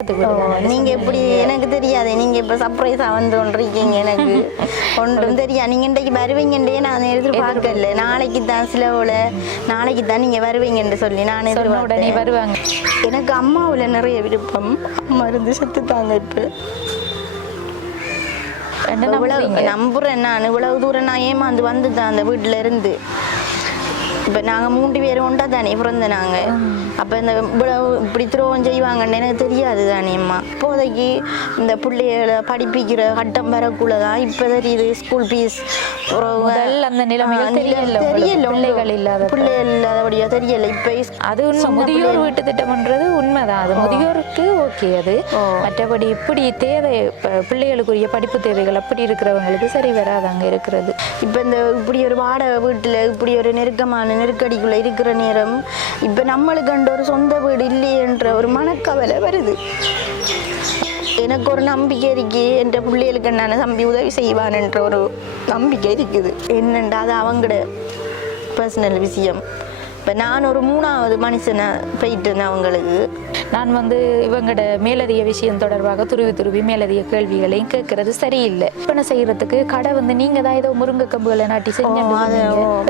நீங்க எப்படி எனக்கு தெரியாது. நீங்க இப்ப சர்ப்ரைஸா வந்து கொண்டிருக்கீங்க. எனக்கு ஒன்றும் தெரியாது. நீங்க இன்றைக்கு வருவீங்கன்றே நான் எதிர்பார்க்கல. நாளைக்கு தான் சிலவுல நாளைக்கு தான் நீங்க வருவீங்கன்னு சொல்லி நான் உடனே வருவாங்க. எனக்கு அம்மாவுல நிறைய விருப்பம். அம்மா இருந்து செத்துட்டாங்க. இப்ப நம்புறேன். நான் இவ்வளவு தூரம் நான் ஏமாந்து வந்துதான் அந்த வீட்டுல இருந்து. இப்போ நாங்கள் 3 பேரும் ஒன்றா தானே பிறந்த நாங்கள். அப்போ இந்த இவ்வளவு இப்படி துரோகம் செய்வாங்கன்னு எனக்கு தெரியாது தானேம்மா. இப்போதைக்கு இந்த பிள்ளைகளை படிப்பிக்கிற கட்டம் வரக்குள்ள தான் இப்போ தெரியுது. ஸ்கூல் ஃபீஸ் அந்த நிலைமைகள் தெரியல. பிள்ளைகள் இல்லாதபடியா தெரியல. இப்போ அது உண்மை. முதியோர் வீட்டு திட்டம்ன்றது உண்மைதான். அது முதியோருக்கு ஓகே. அது மற்றபடி இப்படி தேவை பிள்ளைகளுக்குரிய படிப்பு தேவைகள் அப்படி இருக்கிறவங்களுக்கு சரி வராது அங்கே இருக்கிறது. இப்போ இந்த இப்படி ஒரு வாடகை வீட்டில் இப்படி ஒரு நெருக்கமான நெருக்கடிக்குள்ள இருக்கிற நேரம் இப்ப நம்மளுக்கு கண்ட ஒரு சொந்த வீடு இல்லையென்ற ஒரு மனக்கவலை வருது. எனக்கு ஒரு நம்பிக்கை இருக்கு. என் பிள்ளைகளுக்கு நான் தம்பி உதவி செய்வான் என்ற ஒரு நம்பிக்கை இருக்குது. என்னண்டா அது அவங்களோட பர்சனல் விஷயம். இப்போ நான் ஒரு 3வது மனுஷனை போயிட்டேன் அவங்களுக்கு. நான் இவங்களோட மேலதிக விஷயம் தொடர்பாக துருவி மேலதிக கேள்விகளையும் கேட்கறது சரியில்லை. இப்ப செய்யறதுக்கு கடை நீங்க தான் ஏதோ முருங்கை கம்புகளை நாட்டி செஞ்சு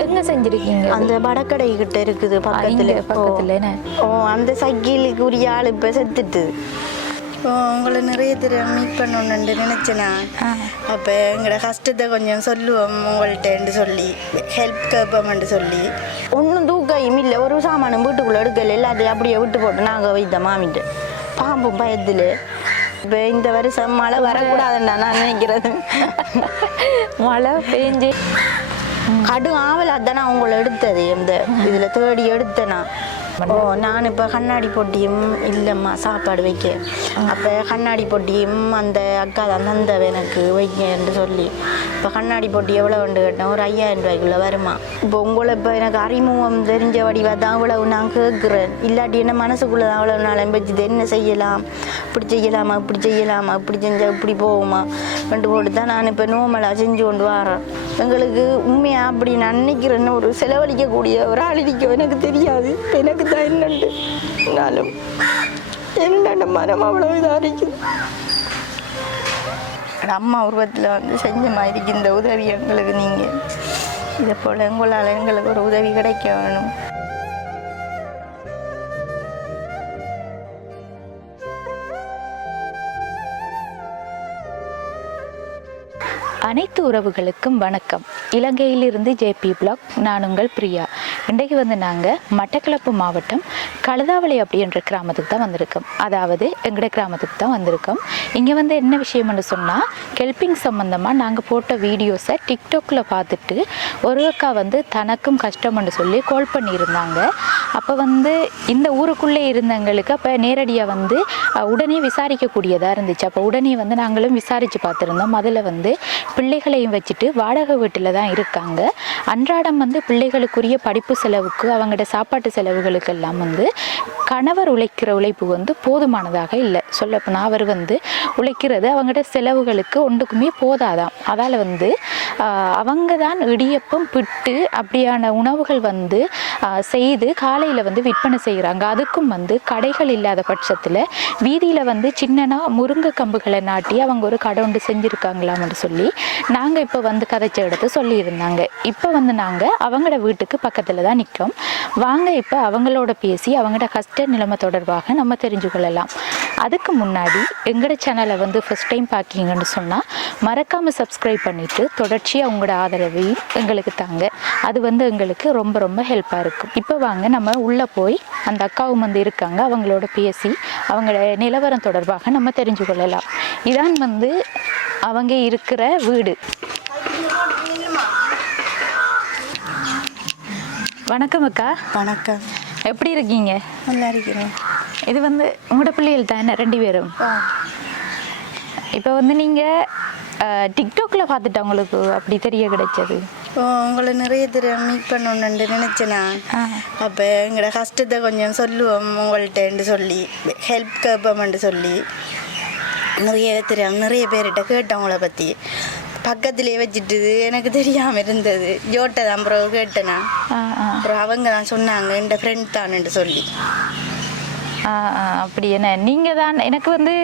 எங்க செஞ்சிருக்கீங்க? அந்த வடக்கடை கிட்ட இருக்குது பக்கத்துல. அந்த சைக்கிளுக்கு உரிய ஆள் இப்ப செத்துட்டு. உங்களை நிறைய தடவை மீட் பண்ணணுன்னு நினைச்சேனா. அப்போ எங்களோட கஷ்டத்தை கொஞ்சம் சொல்லுவோம் உங்கள்கிட்ட சொல்லி ஹெல்ப் கேட்போம்னு சொல்லி. ஒன்றும் தூக்கையும் இல்லை. ஒரு சாமானும் வீட்டுக்குள்ளே எடுக்கல. எல்லாத்தையும் அப்படியே விட்டு போட்டு நாங்கள் வைத்த மாமிட்டு பாம்பும் பயத்தில். இப்போ இந்த வருஷம் மழை வரக்கூடாதுன்னா நான் நினைக்கிறது. மழை பெஞ்சு கடும் ஆவலாக தானே அவங்கள எடுத்தது. இந்த இதில் தேடி எடுத்தேனா. நான் இப்போ கண்ணாடி போட்டியும் இல்லைம்மா சாப்பாடு வைக்க. அப்போ கண்ணாடி போட்டியும் அந்த அக்கா தான் தந்தவ எனக்கு வைக்கன்னு சொல்லி. இப்போ கண்ணாடி போட்டி எவ்வளோ கொண்டு கேட்டேன். ஒரு 5000 ரூபாய்க்குள்ளே வருமா. இப்போ உங்களை இப்போ எனக்கு அறிமுகம் தெரிஞ்ச வடிவாக தான் அவ்வளவு நான் கேட்குறேன். இல்லாட்டி என்ன மனசுக்குள்ளே தான் அவ்வளோ நாளம் வச்சுது. என்ன செய்யலாம், இப்படி செய்யலாமா, இப்படி செய்யலாமா, இப்படி செஞ்சால் இப்படி போகுமா ரெண்டு போட்டு தான் நான் இப்போ நோமலாக செஞ்சு கொண்டு வரேன். எங்களுக்கு உண்மையாக அப்படி நான் நினைக்கிறேன்னு ஒரு செலவழிக்கக்கூடிய ஒரு ஆள் இருக்க எனக்கு தெரியாது. எனக்கு தான் என்னண்டு இருந்தாலும் என்னோட மனம் அவ்வளோ இதாக இருக்குது. அம்மா உருவத்தில் செஞ்ச மாதிரி இந்த உதவி எங்களுக்கு நீங்கள் இதை போல் உங்களால் எங்களுக்கு ஒரு உதவி கிடைக்க வேணும். அனைத்து உறவுகளுக்கும் வணக்கம். இலங்கையிலிருந்து ஜேபி பிளாக். நான் உங்கள் பிரியா. இன்றைக்கு நாங்கள் மட்டக்களப்பு மாவட்டம் கழுதாவளை அப்படின்ற கிராமத்துக்கு தான் வந்திருக்கோம். அதாவது எங்களோட கிராமத்துக்கு தான் வந்திருக்கோம். இங்கே என்ன விஷயம்னு சொன்னால், ஹெல்பிங் சம்மந்தமாக நாங்கள் போட்ட வீடியோஸை டிக்டாக்ல பார்த்துட்டு ஒரு அக்கா தனக்கும் கஷ்டம்னு சொல்லி கால் பண்ணியிருந்தாங்க. அப்போ இந்த ஊருக்குள்ளே இருந்தவங்களுக்கு அப்போ நேரடியாக உடனே விசாரிக்கக்கூடியதாக இருந்துச்சு. அப்போ உடனே நாங்களும் விசாரித்து பார்த்துருந்தோம். அதில் பிள்ளைகளையும் வச்சுட்டு வாடகை வீட்டில் தான் இருக்காங்க. அன்றாடம் பிள்ளைகளுக்குரிய படிப்பு செலவுக்கு அவங்களோட சாப்பாட்டு செலவுகளுக்கு எல்லாம் கணவர் உழைக்கிற உழைப்பு போதுமானதாக இல்லை. சொல்லப்போனால் அவர் உழைக்கிறது அவங்களோட செலவுகளுக்கு ஒன்றுக்குமே போதாதான். அதால் அவங்க தான் இடியப்பம் பிட்டு அப்படியான உணவுகள் செய்து காலையில் விற்பனை செய்கிறாங்க. அதுக்கும் கடைகள் இல்லாத பட்சத்தில் வீதியில் சின்னனா முருங்கை கம்புகளை நாட்டி அவங்க ஒரு கடை ஒன்று செஞ்சுருக்காங்களாம்னு சொல்லி நாங்கள் இப்போ கதைச்ச இடத்த சொல்லியிருந்தாங்க. இப்போ நாங்கள் அவங்களோட வீட்டுக்கு பக்கத்தில் தான் நிற்கிறோம். வாங்க இப்போ அவங்களோட பேசி அவங்களோட கஷ்ட நிலைமை தொடர்பாக நம்ம தெரிஞ்சு கொள்ளலாம். அதுக்கு முன்னாடி எங்களோட சேனலை ஃபர்ஸ்ட் டைம் பார்க்கிங்கன்னு சொன்னால் மறக்காமல் சப்ஸ்கிரைப் பண்ணிவிட்டு தொடர்ச்சியாக உங்களோட ஆதரவையும் எங்களுக்கு தாங்க. அது எங்களுக்கு ரொம்ப ரொம்ப ஹெல்ப்பாக இருக்கும். இப்போ வாங்க நம்ம உள்ளே போய் அந்த அக்காவும் இருக்காங்க, அவங்களோட பேசி அவங்களோட நிலவரம் தொடர்பாக நம்ம தெரிஞ்சு கொள்ளலாம். இதான் அவங்க இருக்கிற வீடு. வணக்கம் அக்கா. வணக்கம். எப்படி இருக்கீங்க? நல்லா இருக்கிறேன். இது உங்களோட பிள்ளைகள் தானே 2 பேரும்? இப்போ நீங்கள் டிக்டாக்ல பார்த்துட்டு உங்களுக்கு அப்படி தெரிய கிடைச்சது? உங்களை நிறைய தடவை மீட் பண்ணணுன்னு நினச்சேனா. அப்போ எங்களோட கஷ்டத்தை கொஞ்சம் சொல்லுவோம் உங்கள்கிட்ட சொல்லி ஹெல்ப் கேட்போம்னு சொல்லி நிறைய பேர்கிட்ட கேட்டவங்கள பற்றி பக்கத்துலேயே வச்சுட்டு எனக்கு தெரியாமல் இருந்தது. ஜோட்டை தான் அப்புறம் கேட்டேனா. அப்புறம் அவங்க தான் சொன்னாங்க இந்த ஃப்ரெண்ட் தானுன்னு சொல்லி. அப்படி என்ன நீங்கள் தான் எனக்கு வந்து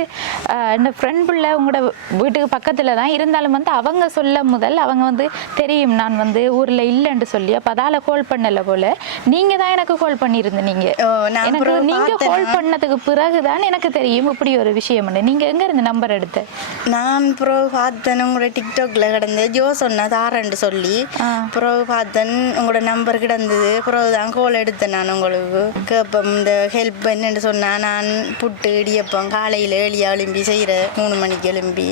இந்த ஃப்ரெண்ட் பிள்ளை உங்களோட வீட்டுக்கு பக்கத்தில் தான் இருந்தாலும் வந்து அவங்க சொல்ல முதல் அவங்க வந்து தெரியும் நான் வந்து ஊரில் இல்லைன்னு சொல்லி அப்போ அதால் கால் பண்ணலை போல் நீங்கள் தான் எனக்கு கால் பண்ணியிருந்தீங்க. எனக்கு நீங்கள் கால் பண்ணதுக்கு பிறகு தான் எனக்கு தெரியும் இப்படி ஒரு விஷயம். நீங்கள் எங்கே இருந்து நம்பர் எடுத்த? நான் ப்ரோவ் பார்த்தேன் உங்களோட டிக்டாக்ல கிடந்து ஜோ சொன்ன தாரன்னு சொல்லி ப்ரோவ் பார்த்தேன் உங்களோட நம்பர் கிடந்தது. ப்ரோவ் தான் கால் எடுத்தேன். நான் உங்களுக்கு கேட்பேன் இந்த ஹெல்ப் என்னென்னு சொன்னால் நான் புட்டு இடியப்பம் காலையில் எளியா எழும்பி செய்கிற 3 மணிக்கு எழும்பி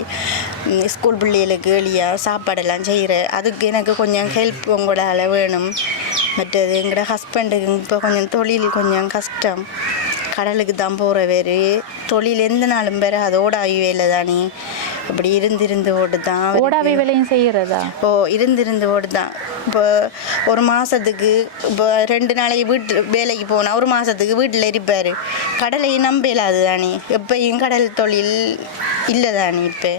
ஸ்கூல் பிள்ளைகளுக்கு எளியா சாப்பாடெல்லாம் செய்கிற அதுக்கு எனக்கு கொஞ்சம் ஹெல்ப் உங்களால் வேணும். மற்றது எங்களோட ஹஸ்பண்டுக்கு இப்போ கொஞ்சம் தொழில் கொஞ்சம் கஷ்டம். கடலுக்கு தான் போகிற வேறு தொழில் எந்த நாளும் வேறு அது ஓடாவி வேலை தானே. இப்படி இருந்து ஓடு தான் ஓடாவி வேலையும் செய்கிறதா? இருந்து ஓடு தான். இப்போ ஒரு மாதத்துக்கு இப்போ 2 நாளைக்கு வீட்டு வேலைக்கு போனால் ஒரு மாதத்துக்கு வீட்டில் இருப்பார். கடலையும் நம்பலாது தானே. எப்பயும் கடல் தொழில் இல்லை தானே இப்போ.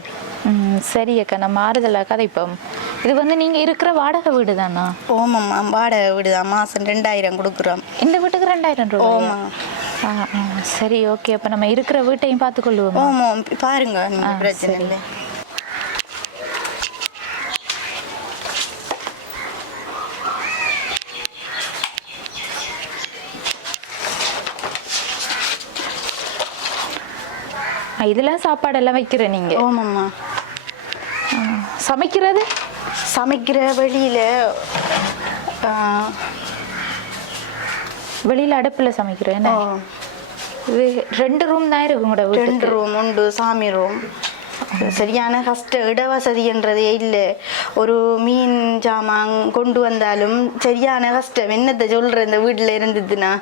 சரி அக்கா, நம்ம ஆறுதலாக கதைப்போம். இது வந்து நீங்கள் இருக்கிற வாடகை வீடு தானா? ஓமாம்மா, வாடகை வீடு தான். மாதம் 2000 கொடுக்குறோம். இந்த வீட்டுக்கு 2000 ரூபா? ஓமா. சரி ஓகே, அப்போ நம்ம இருக்கிற வீட்டையும் பார்த்துக்கொள்ளுவோம். ஓமாம், பாருங்க, பிரச்சனை இல்லை. இதெல்லாம் சாப்பாடெல்லாம் வைக்கிற நீங்கள்? ஓமாம்மா. சமைக்கிற வெளியில் அடுப்பில் சமைக்கிறேன். இது 2 ரூம் தான் இருக்கு உங்களோட வீடு? 2 ரூம் உண்டு, சாமி ரூம். சரியான கஷ்டம், இடவசதின்றதே இல்லை. ஒரு மீன் ஜாமான் கொண்டு வந்தாலும் சரியான கஷ்டம். என்னத்தை சொல்கிற, இந்த வீட்டில் இருந்ததுன்னா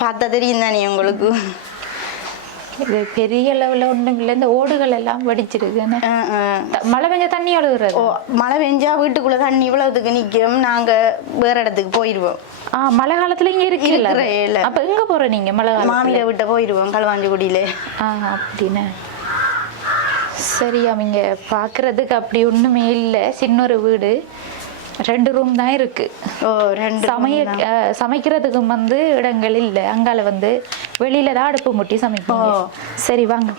பார்த்தா தெரியும் தானே உங்களுக்கு. இது பெரிய லெவலில் ஒன்றும் இல்லை. இந்த ஓடுகள் எல்லாம் வெடிச்சிருக்குன்னு. மழை பெஞ்சா தண்ணி ஒழுகுறது? மழை பெஞ்சா வீட்டுக்குள்ளே தண்ணி இவ்வளவுக்கு நிற்கும். நாங்கள் வேறு இடத்துக்கு போயிடுவோம். மழை காலத்துல இங்க இருக்குல்ல, அப்ப எங்க போற நீங்க? மழை காலம் மாமியில விட்ட போயிடுவோம், களுவாஞ்சிக்குடியில. அப்படின்னு. சரி, அவங்க பாக்குறதுக்கு அப்படி ஒண்ணுமே இல்லை. சின்ன ஒரு வீடு, 2 ரூம் தான் இருக்கு. சமைக்கிறதுக்கு வந்து இடங்கள் இல்லை. அங்கால வந்து வெளியில தான் அடுப்பு முட்டி சமைப்போம். சரி வாங்க.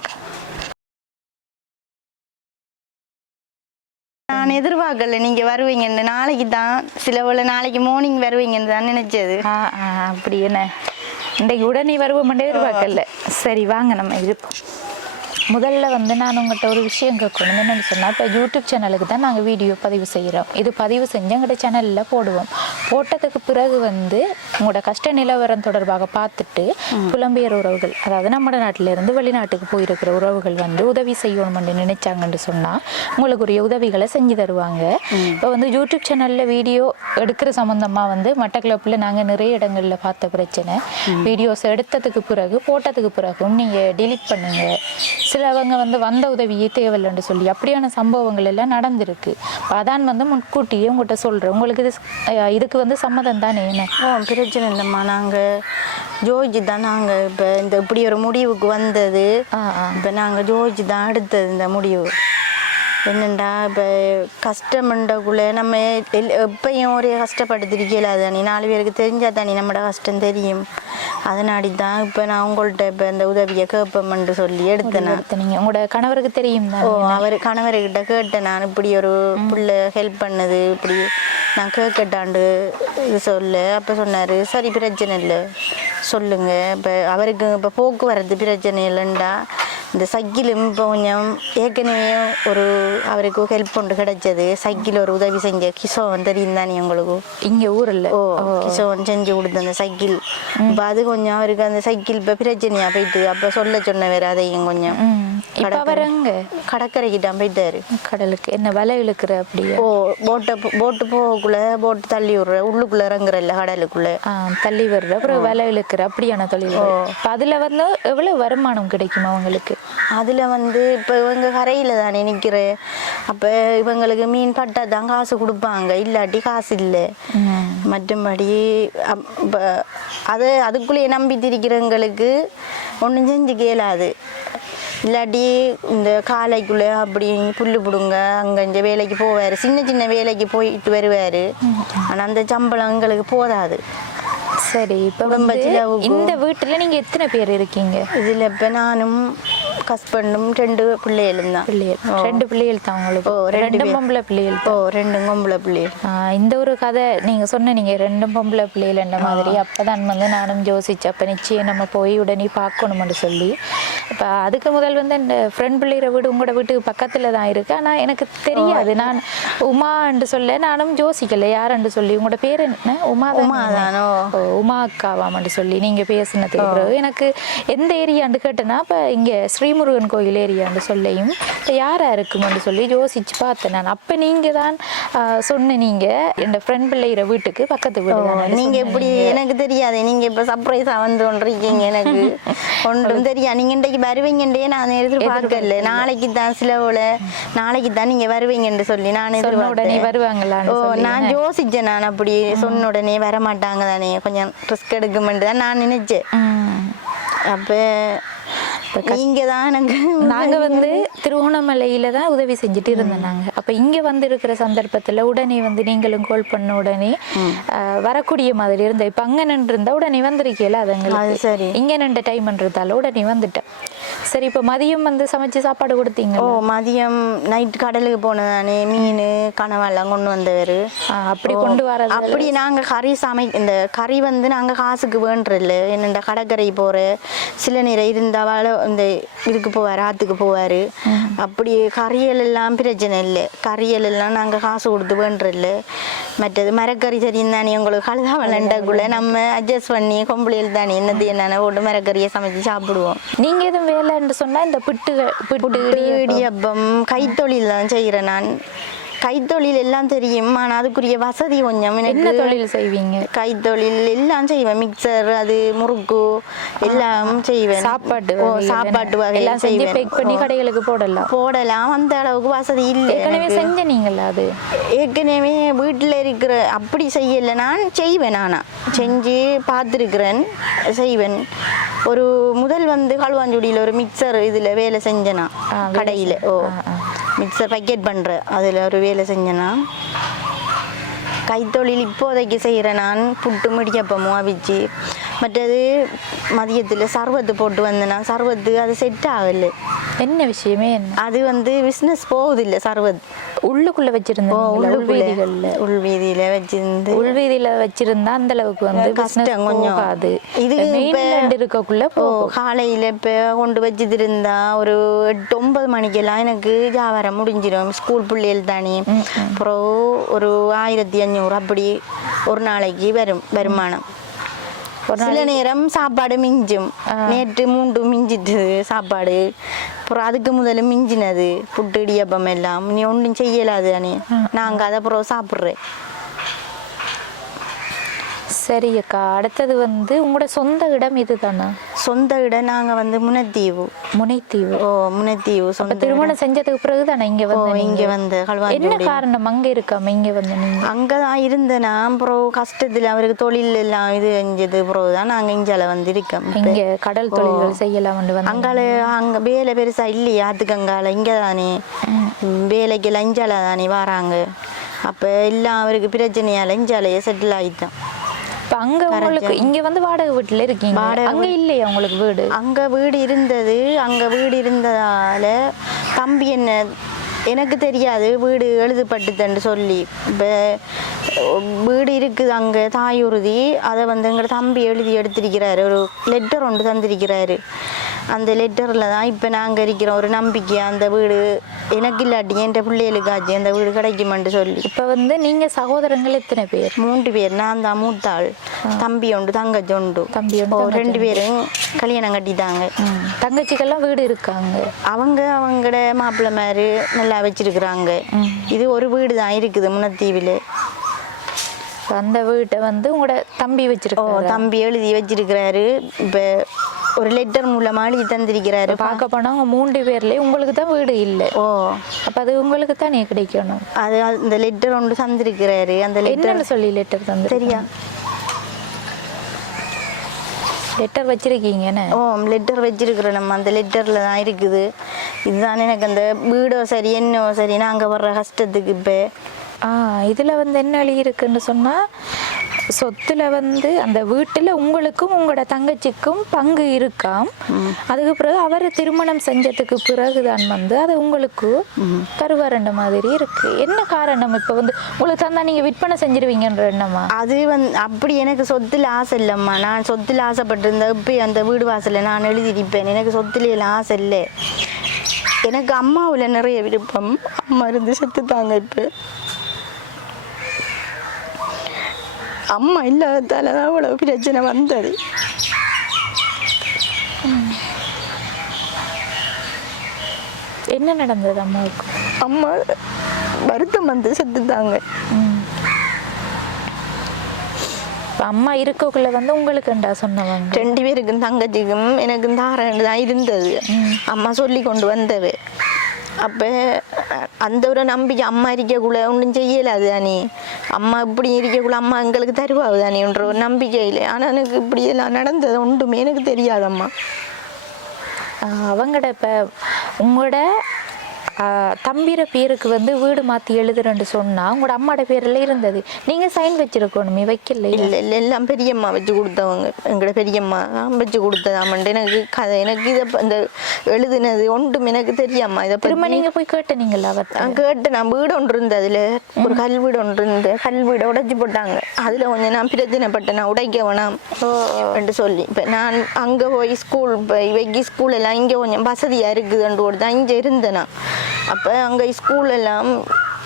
நான் எதிர்பார்க்கல நீங்க வருவீங்கன்னு. நாளைக்கு தான் நாளைக்கு மார்னிங் வருவீங்கன்னு தான் நினைச்சது. அப்படி என்ன, இன்றைக்கு உடனே வருவோம் எதிர்பார்க்கல. சரி வாங்க நம்ம இருப்போம். முதல்ல வந்து நான் உங்கள்கிட்ட ஒரு விஷயம் கேட்கணும். என்னென்னு சொன்னால், இப்போ யூடியூப் சேனலுக்கு தான் நாங்கள் வீடியோ பதிவு செய்கிறோம். இது பதிவு செஞ்சு எங்கள்கிட்ட சேனலில் போடுவோம். போட்டதுக்கு பிறகு வந்து உங்களோட கஷ்ட நிலவரம் தொடர்பாக பார்த்துட்டு புலம்பெயர் உறவுகள், அதாவது நம்ம நாட்டிலேருந்து வெளிநாட்டுக்கு போயிருக்கிற உறவுகள் வந்து உதவி செய்யணும்னு நினைச்சாங்கன்னு சொன்னால் உங்களுக்குரிய உதவிகளை செஞ்சு தருவாங்க. இப்போ வந்து யூடியூப் சேனலில் வீடியோ எடுக்கிற சம்மந்தமாக வந்து மட்டக்களப்பில் நாங்கள் நிறைய இடங்களில் பார்த்த பிரச்சனை. வீடியோஸ் எடுத்ததுக்கு பிறகு போட்டதுக்கு பிறகும் நீங்கள் டிலீட் பண்ணுங்க, சிலவங்க வந்து வந்த உதவியே தேவையில்லைன்னு சொல்லி அப்படியான சம்பவங்கள் எல்லாம் நடந்திருக்கு. அதான் வந்து முன்கூட்டியே உங்கள்கிட்ட சொல்கிறேன். உங்களுக்கு இதுக்கு வந்து சம்மதம் தானே? என்ன பிரச்சனை இல்லைம்மா. நாங்கள் ஜோதிச்சு தான் நாங்கள் இப்போ இந்த இப்படி ஒரு முடிவுக்கு வந்தது. இப்போ நாங்கள் ஜோதிச்சு தான் எடுத்தது இந்த முடிவு. என்னண்டா இப்போ கஷ்டம்ன்றக்குள்ளே நம்ம எப்பயும் ஒரே கஷ்டப்பட்டுருக்கல தானே, 4 பேருக்கு தெரிஞ்சால் தானே நம்மளோட கஷ்டம் தெரியும். அதனாடி தான் இப்போ நான் உங்கள்கிட்ட இப்போ இந்த உதவியை கேட்போம்னு சொல்லி எடுத்தேன். நீங்கள் உங்களோட கணவருக்கு தெரியும் தான்? அவர் கணவர்கிட்ட கேட்டேன் நான், இப்படி ஒரு பிள்ளை ஹெல்ப் பண்ணுது, இப்படி நான் கேட்கட்டாண்டு இது சொல்ல. அப்போ சொன்னார், சரி பிரச்சனை இல்லை சொல்லுங்கள். இப்போ அவருக்கு இப்போ போக்குவரத்து பிரச்சனை இல்லைண்டா இந்த சைக்கிளும் இப்போ கொஞ்சம் ஏற்கனவே ஒரு அவருக்கு ஹெல்ப் ஒன்று கிடைச்சது. சைக்கிள் ஒரு உதவி செஞ்ச கிஷோவன் தெரியும் தானே உங்களுக்கு இங்கே ஊரில்? கிஷோவன் செஞ்சு கொடுத்த அந்த சைக்கிள். இப்போ அது கொஞ்சம் அவருக்கு அந்த சைக்கிள் இப்போ பிரச்சனையாக போயிட்டு அப்போ சொல்ல சொன்ன வேறு அதையும் கொஞ்சம் கடற்கரைக்கு தான் போயிட்டாரு. கடலுக்கு என்ன வலை இழுக்கிற? அப்படியே போட்டு போகக்குள்ள போட்டு தள்ளி விடுற, உள்ளுக்குள்ள இறங்குறல்ல கடலுக்குள்ள தள்ளி விடுற, அப்புறம் வலை இழுக்கிற அப்படியான தொழில். அதில் வந்து எவ்வளோ வருமானம் கிடைக்கும் அவங்களுக்கு? அதில் வந்து இப்போ இவங்க கரையில் தானே நிற்கிறேன். அப்போ இவங்களுக்கு மீன் பட்டா தான் காசு கொடுப்பாங்க, இல்லாட்டி காசு இல்லை. மற்றபடி இப்போ அதுக்குள்ளேயே நம்பி திரிக்கிறவங்களுக்கு ஒன்றும் செஞ்சு கேளாது. இல்லாட்டி இந்த காலைக்குள்ளே அப்படி புல்லு பிடுங்க அங்கே வேலைக்கு போவார், சின்ன சின்ன வேலைக்கு போயிட்டு வருவார். ஆனால் அந்த சம்பளம் எங்களுக்கு போதாது. சரி, இப்போ குடும்ப செலவுக்கு. இந்த வீட்டுல நீங்க எத்தனை பேர் இருக்கீங்க? இதில் இப்போ நானும் ஹஸ்பண்டும் 2 பிள்ளைகளும் தான். பிள்ளைகள் 2 பிள்ளைகள் தான் உங்களுக்கு? 2 பொம்பளை பிள்ளைகள். 2 பொம்பளை பிள்ளைகள். இந்த ஒரு கதை நீங்க சொன்னீங்க 2 பொம்பளை பிள்ளைகள் என்ற மாதிரி. அப்பதான் வந்து நானும் யோசிச்சேன், அப்ப நிச்சயம் நம்ம போய் உடனே பார்க்கணும்னு சொல்லி. இப்போ அதுக்கு முதல் வந்து இந்த ஃப்ரெண்ட் பிள்ளைகிற வீடு உங்களோட வீட்டுக்கு பக்கத்துல தான் இருக்கு. ஆனா எனக்கு தெரியாது, நான் உமா என்று சொல்ல நானும் யோசிக்கல யாருன்னு சொல்லி. உங்களோட பேர் என்ன? உமா தானோ? உமா அக்காவாமன்னு சொல்லி நீங்க பேசினதுக்கு பிறகு எனக்கு எந்த ஏரியான்னு கேட்டேன்னா, இப்போ இங்க ஸ்ரீமுருகன் கோயில் ஏரியான்னு சொல்லியும் யாரா இருக்குமென்னு சொல்லி யோசிச்சு பார்த்தேன் நான். அப்ப நீங்க தான் சொன்னீங்க என் ஃப்ரெண்ட் பிள்ளைகிற வீட்டுக்கு பக்கத்து வீடு. நீங்க எப்படி எனக்கு தெரியாது, நீங்க இப்ப சர்ப்ரைஸா வந்து கொண்டிருக்கீங்க. எனக்கு ஒன்றும் தெரியாது. நீங்க இன்றைக்கு வருவீங்கன்றே நான் எதிர்பார்க்கல. நாளைக்கு தான் சிலவுல நாளைக்கு தான் நீங்க வருவீங்கன்னு சொல்லி நான் உடனே வருவாங்களா? நான் யோசிச்சேன். நான் அப்படி சொன்ன உடனே வர மாட்டாங்க தானே, கொஞ்சம் ரிஸ்க் எடுக்குமென்று தான் நான் நினைச்சேன். அப்ப நீங்க தான் எனக்கு நாங்க வந்து திருவண்ணாமலையில தான் உதவி செஞ்சுட்டு இருந்தோம் நாங்க. அப்ப இங்க வந்து இருக்கிற சந்தர்ப்பத்துல உடனே வந்து நீங்களும் கால் பண்ண உடனே வரக்கூடிய மாதிரி இருந்த. இப்ப அங்க நின்று இருந்தா உடனே வந்திருக்கீல, அதுங்களுக்கு சரி இங்க நின்ற டைம்ன்றதால உடனே வந்துட்டேன். சரி, இப்ப மதியம் வந்து சமைச்சு சாப்பாடு கொடுத்தீங்க? மதியம் நைட் கடலுக்கு போனதானே, மீன் கனவெல்லாம் கொண்டு வந்தவர். அப்படி கொண்டு வர அப்படி நாங்க கறி இந்த கறி வந்து நாங்க காசுக்கு வேண்டுறல. என்னென்ன கடற்கரை போற சில நேரம் இருந்தாவால இந்த இதுக்கு போவார், ஆற்றுக்கு போவார். அப்படி கறியல் எல்லாம் பிரச்சனை இல்லை. கறியல் எல்லாம் நாங்கள் காசு கொடுத்து வேண்டுறல. மற்றது மரக்கறி சரியும் தானே உங்களுக்கு கழுதாவலண்டக்குள்ள நம்ம அட்ஜஸ்ட் பண்ணி கொம்பளியல் தானே என்னது என்னென்ன போட்டு மரக்கறியை சமைச்சு சாப்பிடுவோம். நீங்க எதுவும் வேலைன்னு சொன்னா இந்த பிட்டு இடியப்பம் கைத்தொழில் தான் செய்கிறேன் நான். கைத்தொழில் எல்லாம் தெரியும், ஆனால் அதுக்குரிய வசதி கொஞ்சம். என்ன தொழில் செய்வீங்க? கைத்தொழில் எல்லாம் செய்வேன். மிக்சர், அது முறுக்கு எல்லாம் செய்வேன். சாப்பாட்டு வகை எல்லாம் செய்வேன். பேக் பண்ணி கடைகளுக்கு போடலாம். அந்த அளவுக்கு வசதி இல்லை. ஏற்கனவே செஞ்சீங்களா? அது ஏற்கனவே வீட்டில் இருக்கிற அப்படி செய்யலை, நான் செய்வேன். நானா செஞ்சு பார்த்துருக்கிறேன், செய்வேன். ஒரு முதல் வந்து களுவாஞ்சுடியில் ஒரு மிக்சர் இதில் வேலை செஞ்சேனா கடையில். மிக்சர் பேக்கெட் பண்ணுற அதில் ஒரு வேலை செஞ்சேன்னா. கைத்தொழில் இப்போதைக்கு செய்கிறேன் நான். புட்டு முடிக்கப்பமும் அவிச்சு. மற்றது மதியத்தில் சர்வத்து போட்டு வந்தேன்னா, சர்வத்து அது செட் ஆகலை. என்ன விஷயமே என்ன? அது வந்து பிஸ்னஸ் போகுதில்லை. சர்வத் உள்ளுக்குள்ள வச்சிருந்தோம், உள்வீதியில வச்சிருந்து உள்வீதியில வச்சிருந்தா அந்த அளவுக்கு வந்து கஷ்டம் கொஞ்சம். இது இருக்கக்குள்ள காலையில இப்ப கொண்டு வச்சுட்டு இருந்தா ஒரு 8-9 மணிக்கெல்லாம் எனக்கு வியாபாரம் முடிஞ்சிடும். ஸ்கூல் பிள்ளைகள் தானே. அப்புறம் ஒரு 1500 அப்படி ஒரு நாளைக்கு வருமானம். சில நேரம் சாப்பாடு மிஞ்சும். நேற்று 3 மிஞ்சிட்டு சாப்பாடு. அப்புறம் அதுக்கு முதல்ல மிஞ்சினது புட்டு இடியப்பம் எல்லாம். நீ ஒன்றும் செய்யலாது தானே, நாங்கள் அதை அப்புறம் சாப்பிட்றேன். சரி அக்கா, அடுத்தது வந்து உங்களோட சொந்த இடம் இது தானே? சொந்த இடம் நாங்கள் வந்து முனைத்தீவு. முனைத்தீவு சொந்த. திருமணம் செஞ்சதுக்கு பிறகு தானே இங்கே வந்து என்ன காரணம் அங்கே இருக்காம இங்கே வந்து நீங்கள்? அங்கே தான் இருந்தேன்னா அப்புறம் கஷ்டத்தில் அவருக்கு தொழில் எல்லாம் இது செஞ்சது பிறகு தான் நாங்கள் இங்கால வந்து இருக்கோம். இங்கே கடல் தொழில்கள் செய்யலாம் வந்து அங்கால அங்கே வேலை பெருசா இல்லையா அதுக்கு அங்கால இங்கே தானே வேலைக்கெல்லாம் இஞ்சால தானே வராங்க. அப்போ எல்லாம் அவருக்கு பிரச்சனையால இஞ்சாலையே செட்டில் ஆகிட்டான். இப்போ அங்கே உங்களுக்கு இங்கே வந்து வாடகை வீட்டில் இருக்கீங்க, அங்கே இல்லையா உங்களுக்கு வீடு? அங்கே வீடு இருந்தது. அங்கே வீடு இருந்ததால் தம்பி என்ன எனக்கு தெரியாது வீடு எழுதப்பட்டுதுன்னு சொல்லி. இப்போ வீடு இருக்குது அங்கே தாயுறுதி. அதை வந்து எங்களோட தம்பி எழுதி எடுத்திருக்கிறாரு. ஒரு லெட்டர் ஒன்று தந்திருக்கிறாரு. அந்த லெட்டரில் தான் இப்போ நாங்கள் இருக்கிறோம். ஒரு நம்பிக்கை அந்த வீடு எனக்கு இல்லாட்டி என் பிள்ளைகளுக்காச்சு அந்த வீடு கிடைக்குமென்று சொல்லி. இப்போ வந்து நீங்கள் சகோதரங்கள் எத்தனை பேர்? 3 பேர். நான் தான் மூத்தாள். தம்பி உண்டு, தங்கச்சி உண்டு. தம்பி 2 பேரும் கல்யாணம் கட்டிட்டாங்க. தங்கச்சிக்கெல்லாம் வீடு இருக்காங்க. அவங்களோட மாப்பிள்ளை மாதிரி நல்லா வச்சிருக்கிறாங்க. இது ஒரு வீடு தான் இருக்குது முனத்தீவில். அந்த வீட்டை வந்து உங்களோட தம்பி வச்சிருக்கோம். தம்பி எழுதி வச்சிருக்கிறாரு. இப்போ ஒரு லெட்டர் மூலமா எழுதி தந்திருக்கிறாரு. பார்க்க போனா 3 பேர்ல உங்களுக்கு தான் வீடு இல்லை. அப்ப அது உங்களுக்கு தான் கிடைக்கணும். அது அந்த லெட்டர் ஒன்று தந்திருக்கிறாரு. அந்த லெட்டர் சொல்லி லெட்டர் தந்து சரியா லெட்டர் வச்சிருக்கீங்கன்னு? லெட்டர் வச்சிருக்கிறோம் நம்ம. அந்த லெட்டர்ல தான் இருக்குது. இதுதான் எனக்கு அந்த வீடோ சரி என்னோ சரி நாங்கள் வர்ற கஷ்டத்துக்கு. இப்போ இதில் வந்து என்ன எழுதி இருக்குன்னு சொன்னால் சொத்துல வந்து அந்த வீட்டுல உங்களுக்கும் உங்களோட தங்கச்சிக்கும் பங்கு இருக்காம். அதுக்கு பிறகு அவர் திருமணம் செஞ்சதுக்கு பிறகுதான் வந்து அது உங்களுக்கு தருவாரண்ட மாதிரி இருக்கு. என்ன காரணம்? இப்ப வந்து உங்களுக்கு தந்தா நீங்க விற்பனை செஞ்சிருவீங்கன்ற எண்ணமா? அது வந்து அப்படி எனக்கு சொத்துல ஆசை இல்லைம்மா. நான் சொத்துல ஆசைப்பட்டிருந்தேன். இப்போ அந்த வீடு வாசலில் நான் எழுதியிருப்பேன். எனக்கு சொத்துல எல்லாம் ஆசை இல்லை. எனக்கு அம்மாவில் நிறைய விருப்பம். அம்மா இருந்து செத்துட்டாங்க. இப்போ அம்மா இல்லாததால தான் அவ்வளோ பிரச்சனை வந்தது. என்ன நடந்தது அம்மாவுக்கு? அம்மா வருத்தம் வந்து செத்துட்டாங்க. அம்மா இருக்கக்குள்ள வந்து உங்களுக்குண்டா சொன்னவங்க? 2 பேருக்கும் தங்கச்சிக்கும் எனக்கும் தாரண்டு தான் இருந்தது. அம்மா சொல்லி கொண்டு வந்தது. அப்போ அந்த ஒரு நம்பிக்கை அம்மா இருக்கக்குள்ள ஒன்றும் செய்யலாது தானே. அம்மா இப்படி இருக்கக்குள்ள அம்மா எங்களுக்கு தருவாது தானேன்ற ஒரு நம்பிக்கையில். ஆனால் எனக்கு இப்படி எல்லாம் நடந்தது ஒன்றுமே எனக்கு தெரியாதம்மா. அவங்கட இப்போ உங்களோட தம்பிர பேருக்கு வந்து வீடு மாற்றி எழுதுறேன்னு சொன்னால் உங்களோட அம்மாவோட பேரில் இருந்தது. நீங்கள் சைன் வச்சிருக்கணுமே, வைக்கல? இல்லை இல்லை, எல்லாம் பெரியம்மா வச்சு கொடுத்தவங்க. எங்களோட பெரியம்மா வச்சு கொடுத்ததாமன்ட்டு எனக்கு கதை. எனக்கு இதை இந்த எழுதுனது ஒன்றும் எனக்கு தெரியாம்மா. இதை திரும்ப நீங்கள் போய் கேட்டீங்களா? அவர் கேட்டேன். நான் வீடு ஒன்று இருந்தது. அதில் ஒரு கல் வீடு ஒன்று இருந்தது. கல் வீடை உடைச்சி போட்டாங்க. அதில் கொஞ்சம் நான் பிரச்சனைப்பட்டேன். நான் உடைக்க வேணாம் என்று சொல்லி. இப்போ நான் அங்கே போய் ஸ்கூல் இப்போ இவைக்கு ஸ்கூல் எல்லாம் இங்கே கொஞ்சம் வசதியாக இருக்குதுன்னு கூட தான் இங்கே இருந்தேன் நான். அப்போ அங்கே ஸ்கூல் எல்லாம்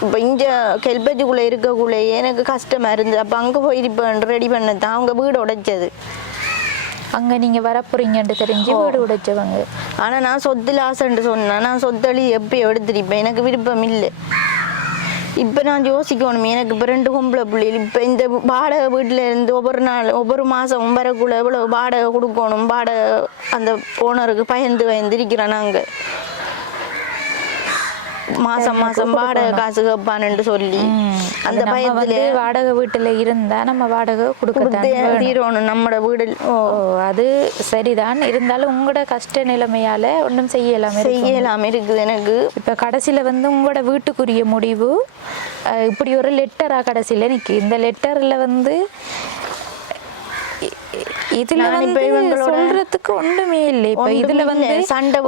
இப்போ இங்கே கெல்பேஜுக்குள்ளே இருக்கக்குள்ளேயே எனக்கு கஷ்டமாக இருந்தது. அப்போ அங்கே போய் இருப்பேன் ரெடி பண்ணதான் அவங்க வீடு உடைச்சது. அங்கே நீங்கள் வரப்போறீங்கன்ட்டு தெரிஞ்சு வீடு உடைச்சவங்க. ஆனால் நான் சொத்துல ஆசைன்ட்டு சொன்னேன். நான் சொத்தளி எப்போ எடுத்துருப்பேன். எனக்கு விருப்பம் இல்லை. இப்போ நான் யோசிக்கணும். எனக்கு இப்போ 2 பொம்பளை பிள்ளைகள். இப்போ இந்த வாடகை வீட்டில் இருந்து ஒவ்வொரு நாள் ஒவ்வொரு மாதம் வரக்குள்ள எவ்வளோ வாடகை கொடுக்கணும். வாடகை அந்த ஓனருக்கு பயந்து இருக்கிறேன். நாங்கள் மாசம் மாசம் வாடகை காசு கேட்பான்னு சொல்லி அந்த பயத்துல வாடகை வீட்டுல இருந்தா நம்ம வாடகை கொடுக்கணும். நம்மளோட வீடு அது சரிதான். இருந்தாலும் உங்களோட கஷ்ட நிலைமையால ஒன்றும் செய்யலாம இருக்குது எனக்கு. இப்ப கடைசியில வந்து உங்களோட வீட்டுக்குரிய முடிவு இப்படி ஒரு லெட்டரா கடைசியில நிக்கு. இந்த லெட்டர்ல வந்து இதுல வந்து சொல்றதுக்கு ஒண்ணுமே இல்லை. இப்ப இதுல வந்து சண்டை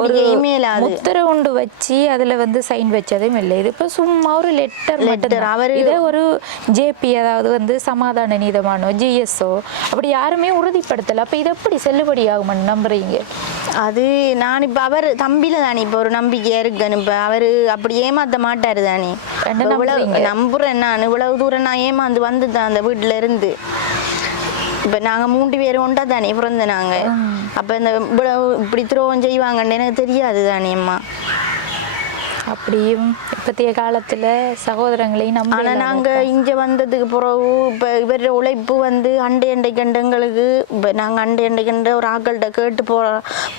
முத்திரை கொண்டு வச்சு அதுல வந்து சைன் வச்சதும் இல்லை. இது இப்ப சும்மா ஒரு லெட்டர். அவர் இதை ஒரு ஜேபி அதாவது வந்து சமாதான நீதமானோ ஜிஎஸ்ஓ அப்படி யாருமே உறுதிப்படுத்தல. அப்ப இது எப்படி செல்லுபடி ஆகும்னு நம்புறீங்க? அது நான் இப்ப அவர் தம்பில தானே இப்ப ஒரு நம்பிக்கையா இருக்கேன். இப்ப அவரு அப்படி ஏமாத்த மாட்டாரு தானே. நம்புறேன். நான் இவ்வளவு தூரம் நான் ஏமாந்து வந்துதான் அந்த வீட்டுல இருந்து. இப்போ நாங்கள் 3 பேரும் ஒன்றா தானே பிறந்த நாங்கள். அப்போ இந்த இப்படி துரோகம் செய்வாங்கன்னு எனக்கு தெரியாது தானே அம்மா. அப்படியும் இப்பத்திய காலத்தில் சகோதரங்களையும் நம்ம. ஆனால் நாங்கள் இங்கே வந்ததுக்கு பிறகு இப்போ இவர உழைப்பு வந்து அண்டை கண்டங்களுக்கு இப்போ நாங்கள் அண்டை கண்ட ஒரு ஆக்கள்கிட்ட கேட்டு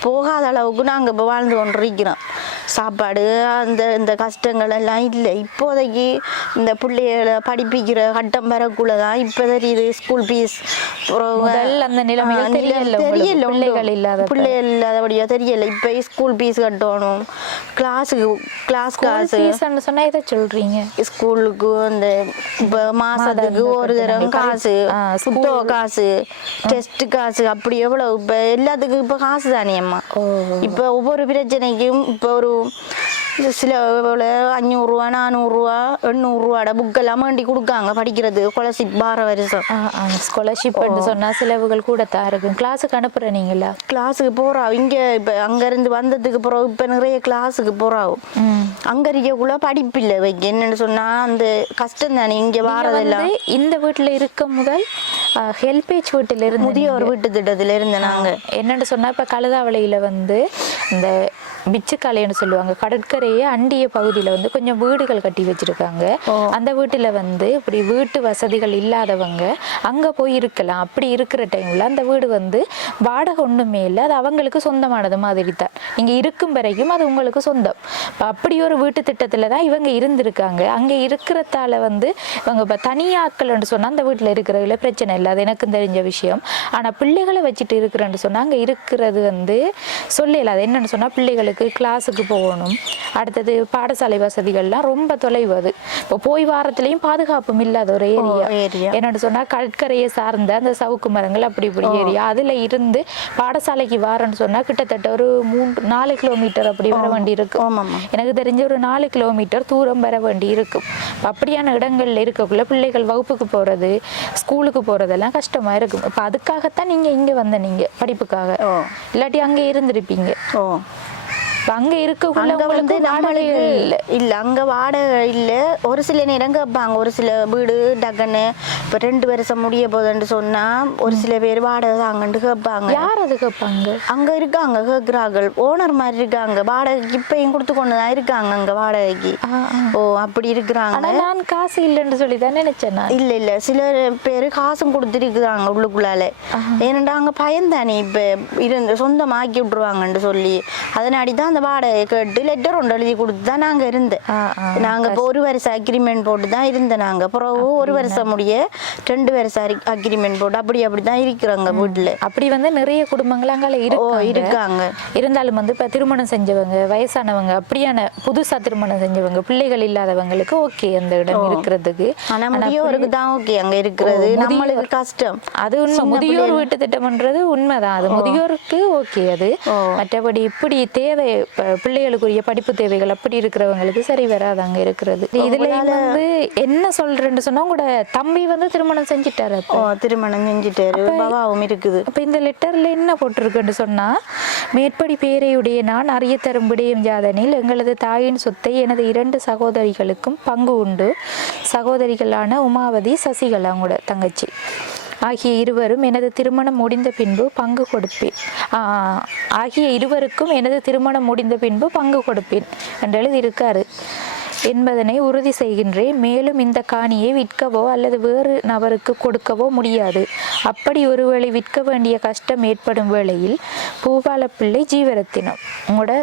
போகாத அளவுக்கு நாங்கள் இப்போ வாழ்ந்து கொண்டிருக்கிறோம். சாப்பாடு இந்த கஷ்டங்கள் எல்லாம் இல்லை. இப்போதைக்கு இந்த பிள்ளைகளை படிப்பிக்கிற கட்டம் வரக்குள்ள தான் இப்போ தெரியுது. ஸ்கூல் ஃபீஸ் அந்த நிலைமைகள் தெரியல. பிள்ளைகள் இல்லாதபடியா தெரியல. இப்போ ஸ்கூல் ஃபீஸ் கட்டணும். கிளாஸ் காசு சொன்னா இதை சொல்றீங்க. ஸ்கூலுக்கு அந்த இப்போ மாசத்துக்கு ஒரு தரம் காசு, புத்தக காசு, டெஸ்ட் காசு, அப்படி எவ்வளவு இப்போ எல்லாத்துக்கும் இப்போ காசு தானே அம்மா. இப்போ ஒவ்வொரு பிரச்சனைக்கும் இப்போ ஒரு சில 500 ரூபா 400 ரூபா 800 ரூபாட புக்கெல்லாம் வேண்டி கொடுக்காங்க படிக்கிறது. ஸ்காலர்ஷிப் 12 வருஷம் ஸ்காலர்ஷிப் சொன்னா செலவுகள் கூட தான் இருக்கும். கிளாஸுக்கு அனுப்புற நீங்களா? கிளாஸுக்கு போறா. இங்க இப்ப அங்க இருந்து வந்ததுக்கு பிறகு இப்ப நிறைய கிளாஸுக்கு போறாவும். அங்க இருக்கக்குள்ள படிப்பு இல்லை வைக்க. என்னன்னு சொன்னா அந்த கஷ்டம் தானே இங்க வாரதெல்லாம். இந்த வீட்டுல இருக்க முதல் ஹெல்பேஜ் வீட்டுல இருந்து முதியோர் வீட்டு திட்டத்துல இருந்து நாங்க என்னன்னு சொன்னா இப்ப கழுதாவளையில வந்து இந்த பிச்சுக்காலைன்னு சொல்லுவாங்க. கடற்கரையை அண்டிய பகுதியில வந்து கொஞ்சம் வீடுகள் கட்டி வச்சிருக்காங்க. அந்த வீட்டுல வந்து இப்படி வீட்டு வசதிகள் இல்லாதவங்க அங்க போய் இருக்கலாம். அப்படி இருக்கிற டைம்ல அந்த வீடு வந்து வாடகை ஒண்ணுமே இல்லை. அது அவங்களுக்கு சொந்தமானது மாதிரி தான். நீங்க இருக்கும் வரைக்கும் அது உங்களுக்கு சொந்தம். அப்படி ஒரு வீட்டு திட்டத்துல தான் இவங்க இருந்திருக்காங்க. அங்க இருக்கிறதால வந்து இவங்க இப்ப தனியாக்கள்னு சொன்னா அந்த வீட்டுல இருக்கிறதுல பிரச்சனை இல்லை. இல்லை, அது எனக்கும் தெரிஞ்ச விஷயம். ஆனால் பிள்ளைகளை வச்சுட்டு இருக்கிறேன்னு சொன்னால் அங்கே இருக்கிறது வந்து சொல்லல. அது என்னென்னு சொன்னால் பிள்ளைகளுக்கு கிளாஸுக்கு போகணும், அடுத்தது பாடசாலை வசதிகள்லாம் ரொம்ப தொலைவு. அது இப்போ போய் வாரத்துலேயும் பாதுகாப்பும் இல்லாத ஒரு ஏரியா. என்னென்னு சொன்னால் கடற்கரையை சார்ந்த அந்த சவுக்கு மரங்கள் அப்படி இப்படி ஏரியா. அதில் இருந்து பாடசாலைக்கு வாரன்னு சொன்னால் கிட்டத்தட்ட ஒரு 4 கிலோமீட்டர் அப்படி வர வேண்டி இருக்கும். எனக்கு தெரிஞ்ச ஒரு 4 கிலோமீட்டர் தூரம் வர வேண்டி இருக்கும். அப்படியான இடங்கள்ல இருக்கக்குள்ள பிள்ளைகள் வகுப்புக்கு போறது, ஸ்கூலுக்கு போறதெல்லாம் கஷ்டமா இருக்கும். இப்ப அதுக்காகத்தான் நீங்க இங்க வந்த, நீங்க படிப்புக்காக, இல்லாட்டி அங்கே இருந்திருப்பீங்க. அங்க இருக்கக்குள்ள உங்களுக்கு வாடகை இல்ல, அங்க வாடகை இல்ல. ஒரு சில நேரம் கேட்பாங்க, ஒரு சில வீடு டக்குன்னு இப்ப 2 வருஷம் முடிய போதுன்னு சொன்னா ஒரு சில பேர் வாடகை தாங்கன்னு கேட்பாங்க. யார் அது கேட்பாங்க? அங்க இருக்காங்க கேட்கிறார்கள், ஓனர் மாதிரி இருக்காங்க, வாடகைக்கு இப்பயும் கொடுத்து கொண்டுதான் இருக்காங்க அங்க வாடகைக்கு. அப்படி இருக்கிறாங்க. நான் காசு இல்லைன்னு சொல்லி தான் நினைச்சேன். இல்ல சில பேரு காசும் கொடுத்துருக்குறாங்க உள்ளுக்குள்ளால. ஏனண்டா அங்க பயந்தானே இப்ப இருந்து சொந்தமாக்கி விட்டுருவாங்கன்னு சொல்லி, அதனாடிதான் அந்த வாடகை கேட்டு லெட்டர் ஒன்று எழுதி கொடுத்து தான் நாங்க இருந்தேன். நாங்க இப்போ 1 வருஷம் அக்ரிமெண்ட் போட்டு தான் இருந்தேன். நாங்க அப்புறம் 1 வருஷம் முடிய 2 வருஷம் அக்ரிமெண்ட் போட்டு அப்படிதான் இருக்கிறாங்க வீட்டுல. அப்படி வந்து நிறைய குடும்பங்கள் அங்கே இருக்காங்க. இருந்தாலும் வந்து இப்ப திருமணம் செஞ்சவங்க, வயசானவங்க, அப்படியான புதுசா திருமணம் செஞ்சவங்க, பிள்ளைகள் இல்லாதவங்களுக்கு ஓகே அந்த இடம் இருக்கிறதுக்கு. ஆனா முதியோருக்கு தான் ஓகே அங்க இருக்கிறது, நம்மளுக்கு கஷ்டம். அது உண்மை. முதியோர் வீட்டு திட்டம்ன்றது உண்மைதான், அது முதியோருக்கு ஓகே. அது மற்றபடி இப்படி தேவை பிள்ளைகளுக்குரிய படிப்பு தேவைகள் அப்படி இருக்கிறவங்களுக்கு சரி வராது அங்க இருக்கிறது. இதுல வந்து என்ன சொல்றேன்னு சொன்னா, உங்களோட தம்பி வந்து திருமணம் செஞ்சுட்டாரு. திருமணம் செஞ்சுட்டாரு, பாபாவும் இருக்குது. அப்ப இந்த லெட்டர்ல என்ன போட்டிருக்குன்னு சொன்னா, மேற்படி பேரையுடைய நான் அறிய தரும் விடயம் ஜாதனில் எங்களது தாயின் சொத்தை எனது 2 சகோதரிகளுக்கும் பங்கு உண்டு. சகோதரிகளான உமாவதி, சசிகலா அவங்களோட தங்கச்சி ஆகிய இருவரும் எனது திருமணம் முடிந்த பின்பு பங்கு கொடுப்பேன். பங்கு கொடுப்பேன் என்று எழுதியிருக்காரு என்பதனை உறுதி செய்கின்றேன். மேலும் இந்த காணியை விற்கவோ அல்லது வேறு நபருக்கு கொடுக்கவோ முடியாது. அப்படி ஒருவேளை விற்க வேண்டிய கஷ்டம் ஏற்படும் வேளையில் பூபாலப்பிள்ளை ஜீவரத்தினம் உங்களோட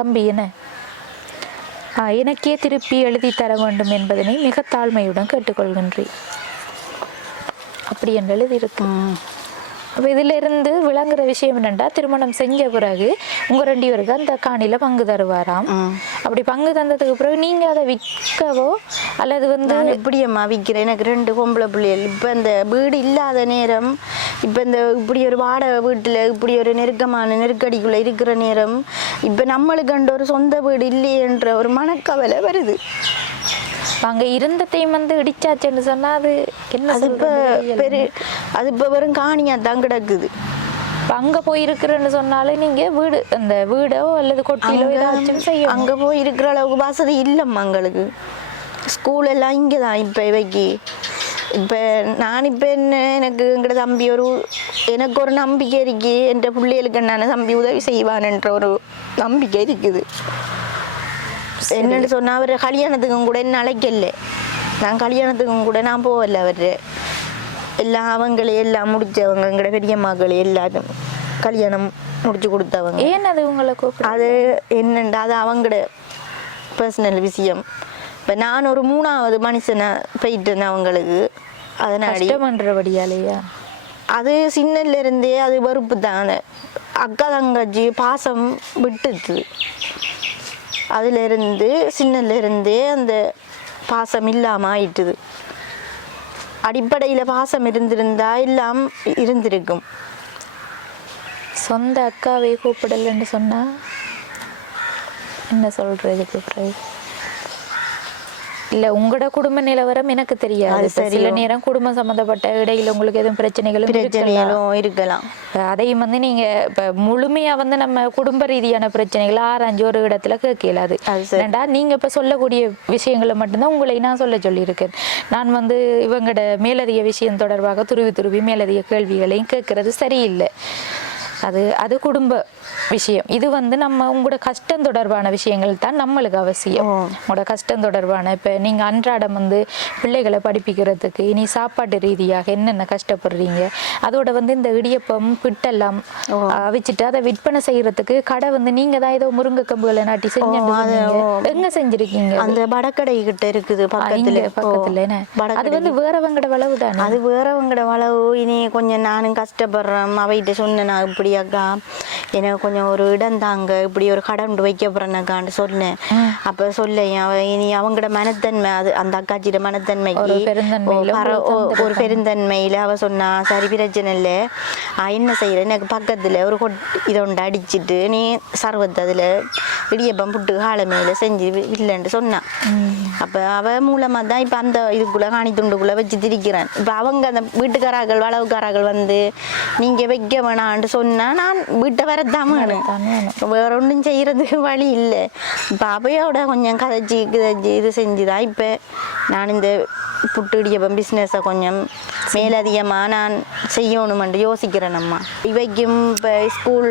தம்பி எனக்கே திருப்பி எழுதி தர வேண்டும் என்பதனை மிக தாழ்மையுடன் கேட்டுக்கொள்கின்றேன். அப்படி என்று எழுதியிருக்கு. அப்போ இதில் இருந்து விளங்குற விஷயம் என்னென்னா, திருமணம் செஞ்ச பிறகு உங்கள் 2 பேருக்கு அந்த காணியில் பங்கு தருவாராம். அப்படி பங்கு தந்ததுக்கு பிறகு நீங்கள் அதை விற்கவோ அல்லது வந்து இப்படியம்மா விற்கிறேன். எனக்கு 2 பொம்பளை பிள்ளைகள். இப்போ இந்த வீடு இல்லாத நேரம், இப்போ இந்த இப்படி ஒரு வாடகை வீட்டில் இப்படி ஒரு நெருக்கடிக்குள்ளே இருக்கிற நேரம், இப்போ நம்மளுக்கு கண்ட ஒரு சொந்த வீடு இல்லையென்ற ஒரு மனக்கவலை வருது. அங்க இருந்ததையும் வந்து இடிச்சாச்சுன்னு சொன்னா அது என்ன, அது இப்ப வெறும் காணியா தான் கிடக்குது. அங்க போய் இருக்கிறன்னு சொன்னாலே நீங்க வீடு, அந்த வீடோ அல்லது கொட்டிலோ ஏதாச்சும் செய்யும். அங்க போய் இருக்கிற அளவுக்கு வசதி இல்லைம்மா எங்களுக்கு. ஸ்கூல் எல்லாம் இங்கதான் இப்ப இவைக்கு. இப்ப நான் இப்ப எனக்கு எங்கட தம்பி எனக்கு ஒரு நம்பிக்கை இருக்கு, என் பிள்ளைகளுக்கு நான் தம்பி உதவி செய்வான்ன்ற ஒரு நம்பிக்கை இருக்குது. என்னன்னு சொன்னா, அவர் கல்யாணத்துக்கும் கூட என்ன அழைக்கல. நான் கல்யாணத்துக்கும் கூட நான் போகல. அவர் எல்லாம் அவங்களே முடிச்சவங்க, எங்கட பெரியம்மாக்களே எல்லாரும் கல்யாணம் முடிச்சு கொடுத்தவங்க. ஏன் அது உங்களுக்கு அது என்னண்டா, அது அவங்களோட பர்சனல் விஷயம். இப்போ நான் ஒரு 3ஆவது மனுஷனை போயிட்டேன் அவங்களுக்கு. அதனால அது சின்னல இருந்தே அது வெறுப்பு தானே. அக்கா தங்கச்சி பாசம் விட்டுது. அதுல இருந்து சின்னல இருந்தே அந்த பாசம் இல்லாம ஆயிட்டுது. அடிப்படையில பாசம் இருந்திருந்தா எல்லாம் இருந்திருக்கும். சொந்த அக்காவை கூப்பிடலன்னு சொன்னா என்ன சொல்றது? இல்ல, உங்களோட குடும்ப நிலவரம் எனக்கு தெரியாது. சில நேரம் குடும்பம் சம்பந்தப்பட்ட இடையில உங்களுக்கு எதுவும் பிரச்சனைகளும் இருக்கலாம். அதையும் வந்து நீங்க இப்ப முழுமையா வந்து நம்ம குடும்ப ரீதியான பிரச்சனைகளை ஆராய்ஞ்சு ஒரு இடத்துல கேட்கலாது. ஏண்டா நீங்க இப்ப சொல்லக்கூடிய விஷயங்களை மட்டும்தான் உங்களை நான் சொல்லியிருக்கேன். நான் வந்து இவங்களோட மேலதிக விஷயம் தொடர்பாக துருவி மேலதிக கேள்விகளையும் கேட்கறது சரியில்லை. அது அது குடும்ப விஷயம். இது வந்து நம்ம உங்களோட கஷ்டம் தொடர்பான விஷயங்கள் தான் நம்மளுக்கு அவசியம். உங்களோட கஷ்டம் தொடர்பான இப்போ நீங்கள் அன்றாடம் வந்து பிள்ளைகளை படிப்பிக்கிறதுக்கு இனி சாப்பாட்டு ரீதியாக என்னென்ன கஷ்டப்படுறீங்க, அதோட வந்து இந்த இடியப்பம் பிட்டெல்லாம் வச்சுட்டு அதை விற்பனை செய்யறதுக்கு கடை வந்து நீங்கள் தான் ஏதோ முருங்கை கம்புகளை நாட்டி செஞ்சு எங்க செஞ்சிருக்கீங்க? அந்த வடக்கடை கிட்ட இருக்குது பக்கத்துல. அது வந்து வேறவங்கட வளவு தானே? அது வேறவங்கட வளவு. இனி கொஞ்சம் நானும் கஷ்டப்படுறேன். அவைகிட்ட சொன்னேன், நான் இப்படி அக்கா எனக்கு கொஞ்சம் ஒரு இடம் தாங்க, இப்படி ஒரு கடன் வைக்க போறேன்னாக்கான்னு சொன்னேன். அப்ப சொல்ல இனி அவங்கட மனத்தன்மை, அது அந்த அக்காச்சியோட மனத்தன்மைக்கு ஒரு பெருந்தன்மையில அவ சொன்னா சரி பிரச்சனை இல்லை, என்ன செய்யற எனக்கு பக்கத்துல ஒரு இதொண்டு அடிச்சுட்டு நீ சர்வத்து அதுல இடியப்பம் புட்டு காலை மேல செஞ்சு இல்லைன்னு சொன்னான். அப்ப அவ மூலமா தான் இப்ப அந்த இதுக்குள்ள காணி துண்டுக்குள்ள வச்சு திரிக்கிறேன். இப்ப அவங்க அந்த வீட்டுக்காரர்கள் வளவுக்காரர்கள் வந்து நீங்க வைக்க வேணான்னு சொன்னா நான் வீட்டை வரத்தான் வேணும், வேற ஒன்றும் செய்யறதுக்கு வழி இல்லை. இப்ப அவையோட கொஞ்சம் கதைச்சி இது செஞ்சுதான் இப்ப நான் இந்த புட்டு இடியப்பம் பிஸ்னஸை கொஞ்சம் மேலதிகமாக நான் செய்யணுமென்று யோசிக்கிறேன். அம்மா இவைக்கும் இப்போ ஸ்கூல்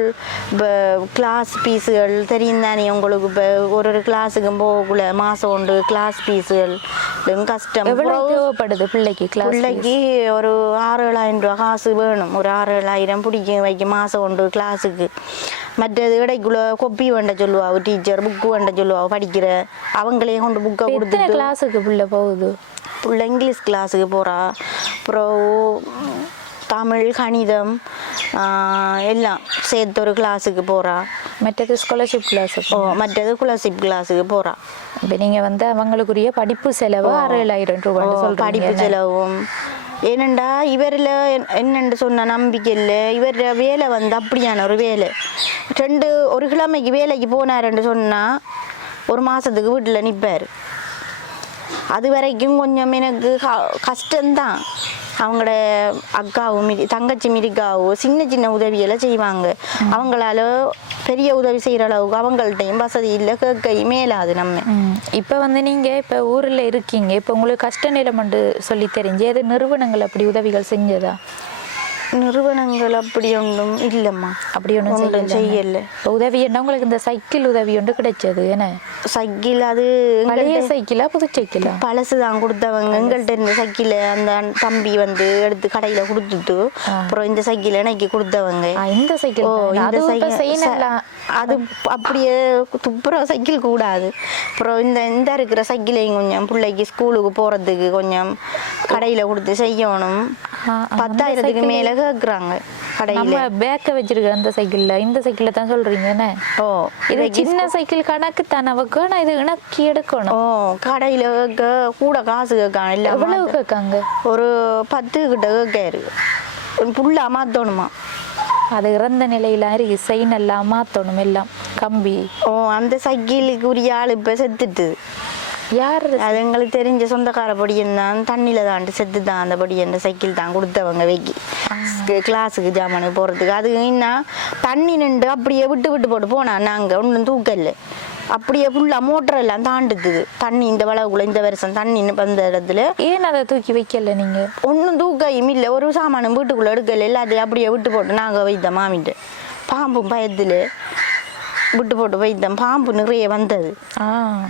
இப்போ கிளாஸ் ஃபீஸுகள் தெரியும் தானே உங்களுக்கு. இப்போ ஒரு கிளாஸுக்கும் போகக்குள்ள மாதம் உண்டு கிளாஸ் ஃபீஸுகள் கஷ்டம். தேவைப்படுது பிள்ளைக்கு? பிள்ளைக்கு ஒரு 6-7,000 ரூபா காசு வேணும். ஒரு 6-7,000 பிடிக்கும் வைக்க மாதம் உண்டு கிளாஸுக்கு. மற்றது இடைக்குள்ள கொப்பி வேண்ட சொல்லுவா டீச்சர், புக்கு வேண்ட சொல்லுவா படிக்கிற அவங்களே கொண்டு புக்கை கொடுத்து. கிளாஸுக்கு பிள்ளை போகுது? பிள்ளை இங்கிலீஷ் கிளாஸுக்கு போகிறா, அப்புறம் தமிழ் கணிதம் எல்லாம் சேர்த்து ஒரு கிளாஸுக்கு போகிறா. மற்றது ஸ்காலர்ஷிப் கிளாஸுக்கு? மற்றது ஸ்காலர்ஷிப் கிளாஸுக்கு போகிறா. இப்போ நீங்கள் வந்து அவங்களுக்குரிய படிப்பு செலவு 6-7,000 ரூபாய் சொல்கிறீங்க. படிப்பு செலவும் ஏனண்டா இவரில் என்னென்று சொன்ன நம்பிக்கை இல்லை. இவர் வேலை வந்து அப்படியான ஒரு வேலை. ஒரு கிழமைக்கு வேலைக்கு போனாருன்னு சொன்னால் ஒரு மாதத்துக்கு வீட்டில் நிற்பார். அது வரைக்கும் கொஞ்சம் எனக்கு கஷ்டம்தான். அவங்களோட அக்காவும் தங்கச்சி மிரிக்காவும் சின்ன சின்ன உதவியெல்லாம் செய்வாங்க. அவங்களால பெரிய உதவி செய்கிற அளவுக்கு அவங்கள்ட்டையும் வசதி இல்லை, கேட்கையும் மேலாது நம்ம. இப்போ வந்து நீங்கள் இப்போ ஊரில் இருக்கீங்க, இப்போ உங்களுக்கு கஷ்ட நிலம் என்று சொல்லி தெரிஞ்சு அது நிறுவனங்கள் அப்படி உதவிகள் செஞ்சதா? நிறுவனங்கள் அப்படி ஒன்றும் இல்லைம்மா. அப்படி ஒன்றும் செய்யலை. உதவி என்ன உங்களுக்கு இந்த சைக்கிள் உதவி ஒன்று கிடைச்சது? என்ன சைக்கிள்? அது பழைய சைக்கிளா புது சைக்கிளா? பழசு தான் கொடுத்தவங்க. எங்கள்கிட்ட இருந்த சைக்கிளை அந்த தம்பி வந்து எடுத்து கடையில் கொடுத்துட்டு அப்புறம் இந்த சைக்கிளை எனக்கு கொடுத்தவங்க. இந்த சைக்கிள் அது அப்படியே துப்புரவு சைக்கிள் கூடாது. அப்புறம் இந்த இருக்கிற சைக்கிளையும் கொஞ்சம் பிள்ளைக்கு ஸ்கூலுக்கு போகிறதுக்கு கொஞ்சம் கடையில் கொடுத்து செய்யணும். 10,000க்கு மேலே கேட்குறாங்க கடையில். பேக்கை வச்சிருக்க அந்த சைக்கிளில் இந்த சைக்கிளை தான் சொல்கிறீங்கன்னு? இது சின்ன சைக்கிள் கணக்கு தானே வைக்க, நான் இது இணக்கி எடுக்கணும். கடையில் கூட காசு கேட்காங்க. இல்லை எவ்வளவு கேட்காங்க? ஒரு 10 கிட்ட கேட்காரு. ஃபுல்லாக மாற்றணுமா? அது இறந்த நிலையில இருக்கு, செயின் எல்லாம் மாற்றணும் எல்லாம் கம்பி. அந்த சைக்கிளுக்கு உரிய ஆள் இப்போ செத்துட்டு. யார் அது எங்களுக்கு தெரிஞ்ச சொந்தக்கார படியன் தான். தண்ணியில் தாண்டி செத்து தான் அந்த படியன் சைக்கிள் தான் கொடுத்தவங்க வைக்கி கிளாஸுக்கு ஜாமானு போகிறதுக்கு. அது என்ன தண்ணி நின்று அப்படியே விட்டு போட்டு போனால் நாங்கள் ஒன்றும் தூக்கல, அப்படியே ஃபுல்லாக மோட்டர் எல்லாம் தாண்டுது தண்ணி. இந்த வளவுக்குள்ள இந்த வருஷம் தண்ணின்னு வந்த இடத்துல ஏன் அதை தூக்கி வைக்கல நீங்கள்? ஒன்றும் தூக்கையும் இல்லை, ஒரு சாமானும் வீட்டுக்குள்ளே எடுக்கல, எல்லாத்தையும் அப்படியே விட்டு போட்டு நாங்கள் வைத்தோம். மாமிட்டு பாம்பும் பயத்தில் விட்டு போட்டு வைத்தோம். பாம்பு நிறைய வந்தது,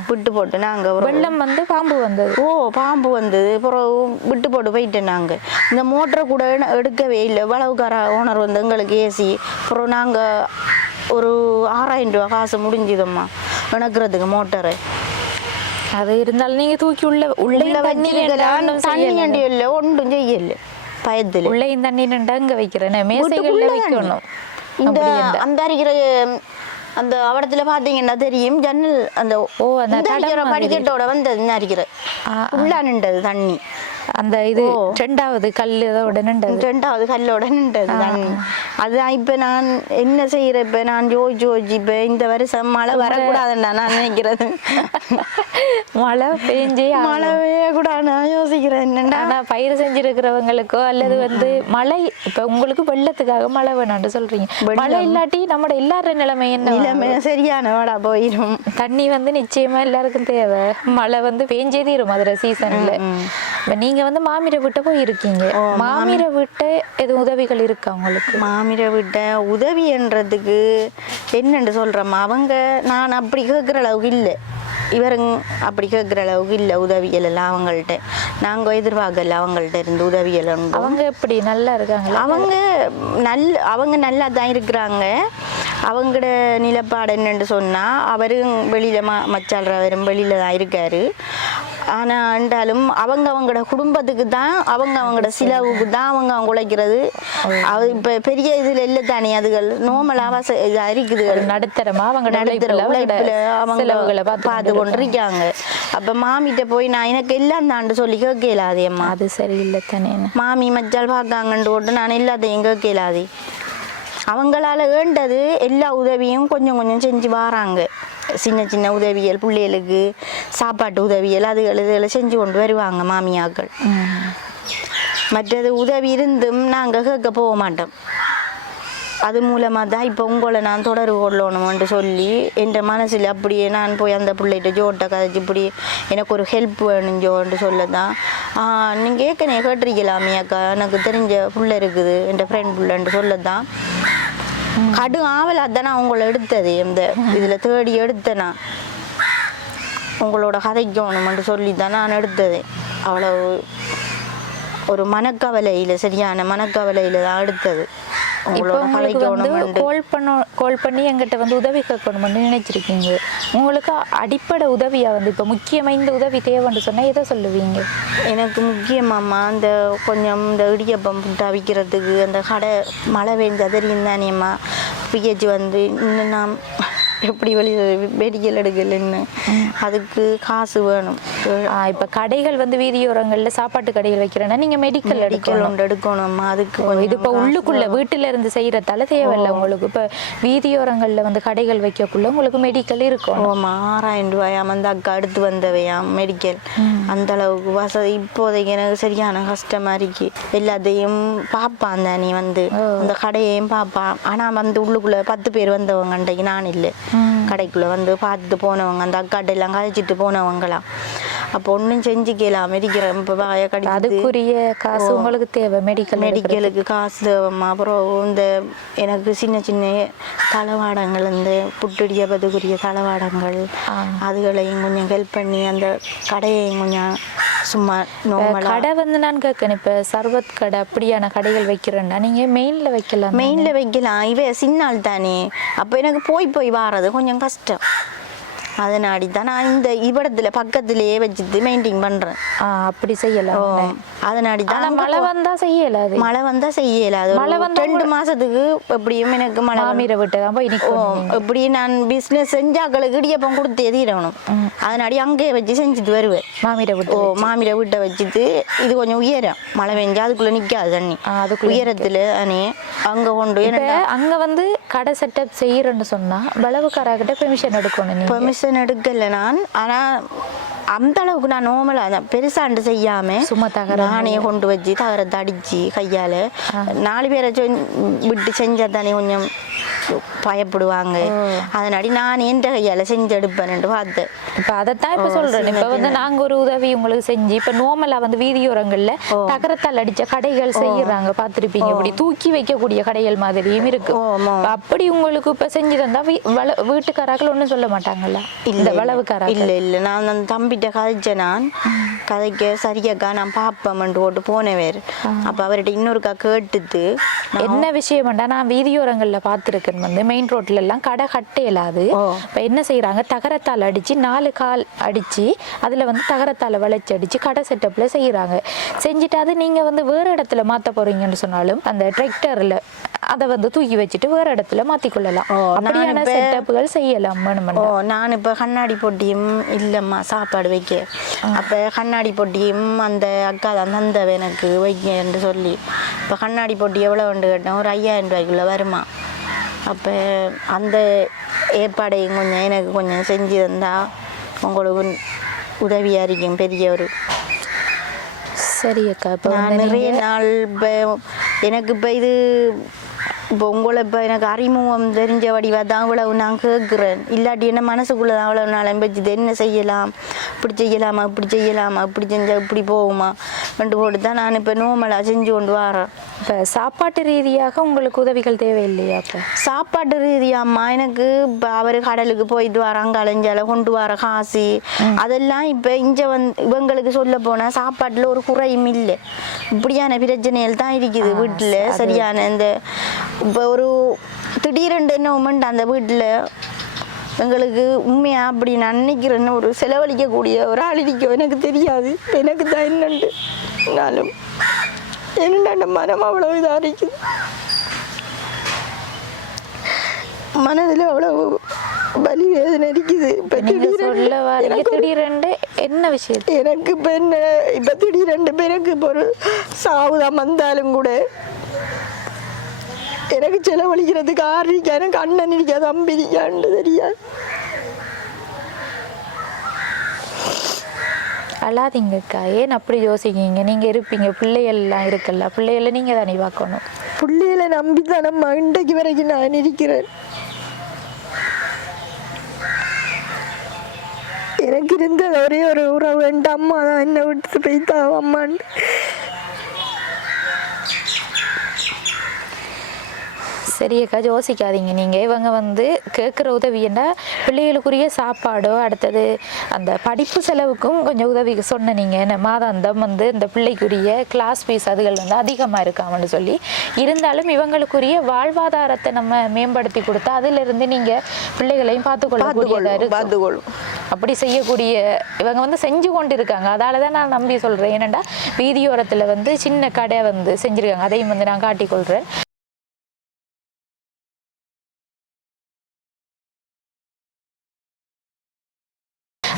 விட்டு போட்டு நாங்கள். வெள்ளம் வந்து பாம்பு வந்தது? பாம்பு வந்தது. அப்புறம் விட்டு போட்டு போயிட்டேன் நாங்கள். இந்த மோட்டரை கூட எடுக்கவே இல்லை. வளவுக்கார ஓனர் வந்து எங்களுக்கு ஏசி. அப்புறம் நாங்கள் ஒரு 6,000 ரூபா காசு முடிஞ்சுதம்மா இணக்கிறதுக்கு மோட்டரை. அது இருந்தாலும் நீங்கள் தூக்கி உள்ள தண்ணி இல்லை, ஒன்றும் செய்யல பயத்தில். உள்ளேயும் தண்ணி நின்றா அங்கே வைக்கிறேன், மேசைகளில் வைக்கணும். இந்த அந்த அரிக்கிற அந்த அவடத்துல பாத்தீங்கன்னா தெரியும், ஜன்னல் அந்த படிக்கட்டோட வந்து அரிக்கிற உள்ளா நின்றது தண்ணி. அந்த இது 2வது கல்லோட நின்றது, 2வது கல்லோட நின்றது தண்ணி. அதுதான் இப்ப நான் என்ன செய்யறேன், இப்ப நான் யோசிச்சு இப்ப இந்த வருஷம் மழை வரக்கூடாதுண்டா நான் நினைக்கிறது. மழை பெய்யக்கூடாது நான் யோசிக்கிறேன். என்னன்னா பயிர் செஞ்சிருக்கிறவங்களுக்கோ அல்லது வந்து மழை இப்ப உங்களுக்கு வெள்ளத்துக்காக மழை வேணான்னு சொல்றீங்க. மழை இல்லாட்டி நம்மட எல்லார நிலைமை என்ன? நிலைமை சரியான வாடா போயிடும். தண்ணி வந்து நிச்சயமா எல்லாருக்கும் தேவை. மழை வந்து பெஞ்சே தீரும் மதுரை சீசன்ல. இப்போ நீங்கள் வந்து மாமிர வீட்டை போய் இருக்கீங்க, மாமிர வீட்டை எதுவும் உதவிகள் இருக்கா உங்களுக்கு? மாமிர வீட்டை உதவின்றதுக்கு என்னென்று சொல்கிறோம்மா, அவங்க நான் அப்படி கேட்குற அளவுக்கு இல்லை, இவருங்க அப்படி கேட்குற அளவுக்கு இல்லை உதவியல் எல்லாம் அவங்கள்ட்ட. நாங்கள் எதிர்பார்க்கல அவங்கள்ட்ட இருந்து உதவியல். அவங்க எப்படி நல்லா இருக்காங்களா? அவங்க நல்லா தான் இருக்கிறாங்க. அவங்களோட நிலப்பாடு என்னென்னு சொன்னால், அவரும் வெளியில் மச்சாள்றவரும் வெளியில் தான் இருக்கார். ஆனால் என்றாலும் அவங்களோட குடும்பத்துக்கு தான், அவங்களோட செலவுக்கு தான் அவங்க உழைக்கிறது. அது இப்போ பெரிய இதில் இல்லை தானே, அதுகள் நோமலாக இதாக இருக்குது. நடுத்தரமாக அவங்க உழைப்பில் அவங்க பார்த்து கொண்டிருக்காங்க. அப்போ மாமிகிட்ட போய் நான் எனக்கு எல்லாம் தாண்டு சொல்லி கேட்கலாதே அம்மா. அது சரியில்லை தானே, மாமி மச்சால் பார்க்காங்கன்ட்டு போட்டு நான் எல்லாத்தையும் கேட்கலாதே. அவங்களால வேண்டது எல்லா உதவியும் கொஞ்சம் கொஞ்சம் செஞ்சு வராங்க. சின்ன சின்ன உதவியல், பிள்ளைகளுக்கு சாப்பாட்டு உதவியல், அதுகளை செஞ்சு கொண்டு வருவாங்க மாமியாக்கள். மற்றது உதவி இருந்தும் நாங்கள் கேட்க போக மாட்டோம். அது மூலமாக தான் இப்போ உங்களை நான் தொடர்பு கொள்ளணும்னு சொல்லி என் மனசில் அப்படியே நான் போய் அந்த பிள்ளைகிட்ட ஜோட்டை கதைச்சி இப்படி எனக்கு ஒரு ஹெல்ப் வேணுஞ்சோன்னு சொல்ல தான், நீங்கள் ஏற்கனவே கேட்டிருக்கலாமே அக்கா, எனக்கு தெரிஞ்ச பிள்ளை இருக்குது என் ஃப்ரெண்ட் பிள்ளைன்னு சொல்ல தான் கடும் ஆவலாக தானே அவங்கள எடுத்தது. இந்த இதில் தேடி எடுத்தேன் நான், உங்களோட கதைக்கணும்னு சொல்லி தான் நான் எடுத்தது. அவ்வளோ ஒரு மனக்கவலையில், சரியான மனக்கவலையில் தான் எடுத்தது. கால் பண்ணி எங்கிட்ட வந்து உதவி கேட்கணும்னு நினைச்சிருக்கீங்க. உங்களுக்கு அடிப்படை உதவியா வந்து இப்போ முக்கியமாக இந்த உதவி தேவைன்னு சொன்னால் எதை சொல்லுவீங்க? எனக்கு முக்கியமாம்மா இந்த கொஞ்சம் இந்த இடியப்பம் தவிக்கிறதுக்கு அந்த கடை மழை பெஞ்சா தெரியும் தானேம்மா, பிஹெச் வந்து இன்னும் நான் எப்படி மெடிக்கல் எடுக்கலன்னு அதுக்கு காசு வேணும். இப்போ கடைகள் வந்து வீதியோரங்களில் சாப்பாட்டு கடைகள் வைக்கிறேன்னா நீங்கள் மெடிக்கல் எடுக்கணும்மா. அதுக்கு இது இப்போ உள்ளுக்குள்ள வீட்டில் இருந்து செய்கிறதால தேவையில்லை உங்களுக்கு. இப்போ வீதியோரங்களில் வந்து கடைகள் வைக்கக்குள்ள உங்களுக்கு மெடிக்கல் இருக்கும். 6000 ரூபாயாம் அந்த அக்கா அடுத்து வந்தவையாம் மெடிக்கல். அந்த அளவுக்கு வசதி இப்போதைக்கு எனக்கு சரியான கஷ்டமா இருக்கு. எல்லாத்தையும் பார்ப்பான் தானே வந்து அந்த கடையையும் பார்ப்பான். ஆனால் வந்து உள்ளுக்குள்ள 10 பேர் வந்தவங்க அன்றைக்கு நான் இல்லை, கடைக்குள்ள வந்து பார்த்துட்டு போனவங்க அந்த அக்காட்ட எல்லாம் கழிச்சிட்டு போனவங்களாம். அப்போ ஒன்றும் செஞ்சுக்கலாம் மெடிக்கிறேன். இப்போ அதுக்குரிய காசு உங்களுக்கு தேவை, மெடிக்கலுக்கு காசு தேவைம்மா. அப்புறம் இந்த எனக்கு சின்ன சின்ன தளவாடங்கள், இந்த புட்டடியப்பதுக்குரிய தளவாடங்கள், அதுகளையும் கொஞ்சம் ஹெல்ப் பண்ணி அந்த கடையையும் கொஞ்சம் சும்மா கடை வந்து நான் கேட்கணும். இப்போ சர்வத் கடை அப்படியான கடைகள் வைக்கிறேன்னா நீங்கள் மெயினில் வைக்கலாம். மெயினில் வைக்கலாம், இவ சின்னால் தானே. அப்போ எனக்கு போய் வாரது கொஞ்சம் கஷ்டம். அதனாடி தான் நான் இந்த இவ்விடத்துல பக்கத்திலேயே வச்சுட்டு மெயின்டைன் பண்றேன். அப்படி செய்யலாம். அதனாடி தான் மழை வந்தா செய்யலாது. மழை வந்தா செய்யலாது. மழை வந்து 2 மாசத்துக்கு எப்படியும் எனக்கு மழை மாமிர விட்டு தான் போய் நிற்கும். எப்படி நான் பிஸ்னஸ் செஞ்சாக்களுக்கு இடியப்பம் கொடுத்து எதிரணும். அதனாடி அங்கேயே வச்சு செஞ்சுட்டு வருவேன். மாமிர வீட்டை வச்சுட்டு இது கொஞ்சம் உயரம், மழை பெஞ்சா அதுக்குள்ள நிற்காது தண்ணி. அதுக்கு உயரத்துல அங்க கொண்டு அங்க வந்து கடை செட்டப் செய்யறேன்னு சொன்னா வளவுக்காரர்கிட்ட பெர்மிஷன் எடுக்கணும். பெர்மிஷன் எடுக்கல நான். ஆனா அந்த அளவுக்கு நான் நார்மலா பெருசாண்டு செய்யாம சும்மா நானே கொண்டு வச்சு தகரத்தை அடிச்சு கையால 4 பேரை விட்டு செஞ்சா தானே கொஞ்சம் பயப்படுவாங்க. அதனாடி நான் எந்த கையால செஞ்சு எடுப்பேன்னு பார்த்தேன். இப்ப அதைத்தான் இப்ப சொல்றேன். இப்ப வந்து நாங்க ஒரு உதவி உங்களுக்கு செஞ்சு இப்ப நோமலா வந்து வீதியோரங்கள்ல தகரத்தால் அடிச்ச கடைகள் செய்யறாங்க, பாத்திருப்பீங்க. இப்படி தூக்கி வைக்கக்கூடிய கடைகள் மாதிரியும் இருக்கு. அப்படி உங்களுக்கு இப்ப செஞ்சு தந்தா வீட்டுக்காராக்கள் ஒண்ணும் சொல்ல மாட்டாங்கல்ல? இந்த வளவுக்காரா இல்ல நான் அந்த தம்பிட்ட கதைச்சேன். நான் கதைக்க சரியக்கா நான் பாப்பேன்ட்டு போட்டு போனவேர். அப்ப அவர்கிட்ட இன்னொருக்கா கேட்டுட்டு என்ன விஷயம்டா, நான் வீதியோரங்கள்ல பாத்துருக்கேன் வந்து மெயின் ரோட்ல எல்லாம் கடை கட்ட இயலாது. இப்ப என்ன செய்யறாங்க, தகரத்தால் அடிச்சு 4 கால் அடிச்சு அதுல வந்து தகரத்தால வளைச்சு அடிச்சு கடை செட்டப்ல செய்யறாங்க. செஞ்சுட்டு அது நீங்க வந்து வேற இடத்துல மாத்த போறீங்கன்னு சொன்னாலும் அந்த டிராக்டர்ல அதை வந்து தூக்கி வச்சுட்டு வேற இடத்துல மாத்திக்கொள்ளலாம். அப்படியான செட்டப்புகள் செய்யலாம். நான் இப்ப கண்ணாடி போட்டியும் இல்லம்மா சாப்பாடு வைக்க. அப்ப கண்ணாடி போட்டியும் அந்த அக்கா தான் தந்தவ எனக்கு வைக்கன்னு சொல்லி. இப்ப கண்ணாடி போட்டி எவ்வளவு கேட்டேன், ஒரு 5000 ரூபாய்க்குள்ள வருமா. அப்போ அந்த ஏற்பாடையும் கொஞ்சம் எனக்கு கொஞ்சம் செஞ்சு தந்தா உங்களுக்கு உதவியாக இருக்கும். பெரிய ஒரு சரி அக்கா. இப்போ நான் நிறைய நாள் இப்போ எனக்கு இப்போ இது இப்போ உங்களை இப்போ எனக்கு அறிமுகம் தெரிஞ்ச வடிவாக தான் அவ்வளவு நான் கேட்குறேன். இல்லாட்டி என்ன மனசுக்குள்ளே தான் அவ்வளோ நாள் வச்சுது என்ன செய்யலாம், இப்படி செய்யலாமா இப்படி செய்யலாமா இப்படி செஞ்சால் இப்படி போகுமா ரெண்டு போட்டு தான் நான் இப்போ நோமலாக செஞ்சு கொண்டு வரேன். இப்போ சாப்பாட்டு ரீதியாக உங்களுக்கு உதவிகள் தேவையில்லையா? இப்போ சாப்பாட்டு ரீதியாம்மா எனக்கு இப்போ அவர் கடலுக்கு போயிட்டு வராங்க அலைஞ்சால கொண்டு வர காசு அதெல்லாம் இப்போ இங்கே இவங்களுக்கு சொல்ல போனால் சாப்பாட்டில் ஒரு குறையும் இல்லை. இப்படியான பிரச்சனைகள் தான் இருக்குது வீட்டில். சரியான இந்த இப்போ ஒரு திடீரென்று என்ன உமெண்ட் அந்த வீட்டில் எங்களுக்கு உண்மையா அப்படி நான் நினைக்கிறேன்னு ஒரு செலவழிக்கக்கூடிய ஒரு ஆள் இருக்கும். எனக்கு தெரியாது, எனக்கு தான் என்னண்டு நானும் என்னண்ட மனம் அவ்வளோ இதாக இருக்குது. மனதில் அவ்வளவு வலி வேதனை இருக்குது. திடீரெண்டு என்ன விஷயம் எனக்கு இப்போ என்ன இப்போ திடீரெண்டு பேருக்கு இப்போ ஒரு சாவுதான் வந்தாலும் கூட எனக்கு செலவழிக்கிறதுக்கு ஆறிக்கா எனக்கு அண்ணன் இருக்கா தம்பி இருக்கான்னு தெரியாது. அழாதீங்கக்கா, ஏன் அப்படி யோசிக்கீங்க? நீங்க இருப்பீங்க, பிள்ளைகள் எல்லாம் இருக்குல்ல, பிள்ளைகளை நீங்க தானே பார்க்கணும். பிள்ளைகளை நம்பி தானம்மா இன்றைக்கு வரைக்கும் நான் இருக்கிறேன். எனக்கு இருந்த ஒரே ஒரு உறவு என் அம்மா தான் என்னை விட்டு போய்த்தா அம்மான்னு. சரியக்கா, யோசிக்காதீங்க. நீங்கள் இவங்க கேட்குற உதவின்னா பிள்ளைகளுக்குரிய சாப்பாடோ அடுத்தது அந்த படிப்பு செலவுக்கும் கொஞ்சம் உதவி சொன்ன நீங்கள் என்ன மாதாந்தம் இந்த பிள்ளைக்குரிய கிளாஸ் ஃபீஸ் அதுகள் அதிகமாக இருக்காமன்னு சொல்லி இருந்தாலும் இவங்களுக்குரிய வாழ்வாதாரத்தை நம்ம மேம்படுத்தி கொடுத்தா அதிலிருந்து நீங்கள் பிள்ளைகளையும் பார்த்துக்கொள்ளக்கூடியதாக இருக்கு. அப்படி செய்யக்கூடிய இவங்க செஞ்சு கொண்டு இருக்காங்க. அதால தான் நான் நம்பி சொல்கிறேன். ஏன்னாண்டா வீதியோரத்தில் சின்ன கடை செஞ்சுருக்காங்க. அதையும் நான் காட்டிக்கொள்கிறேன்.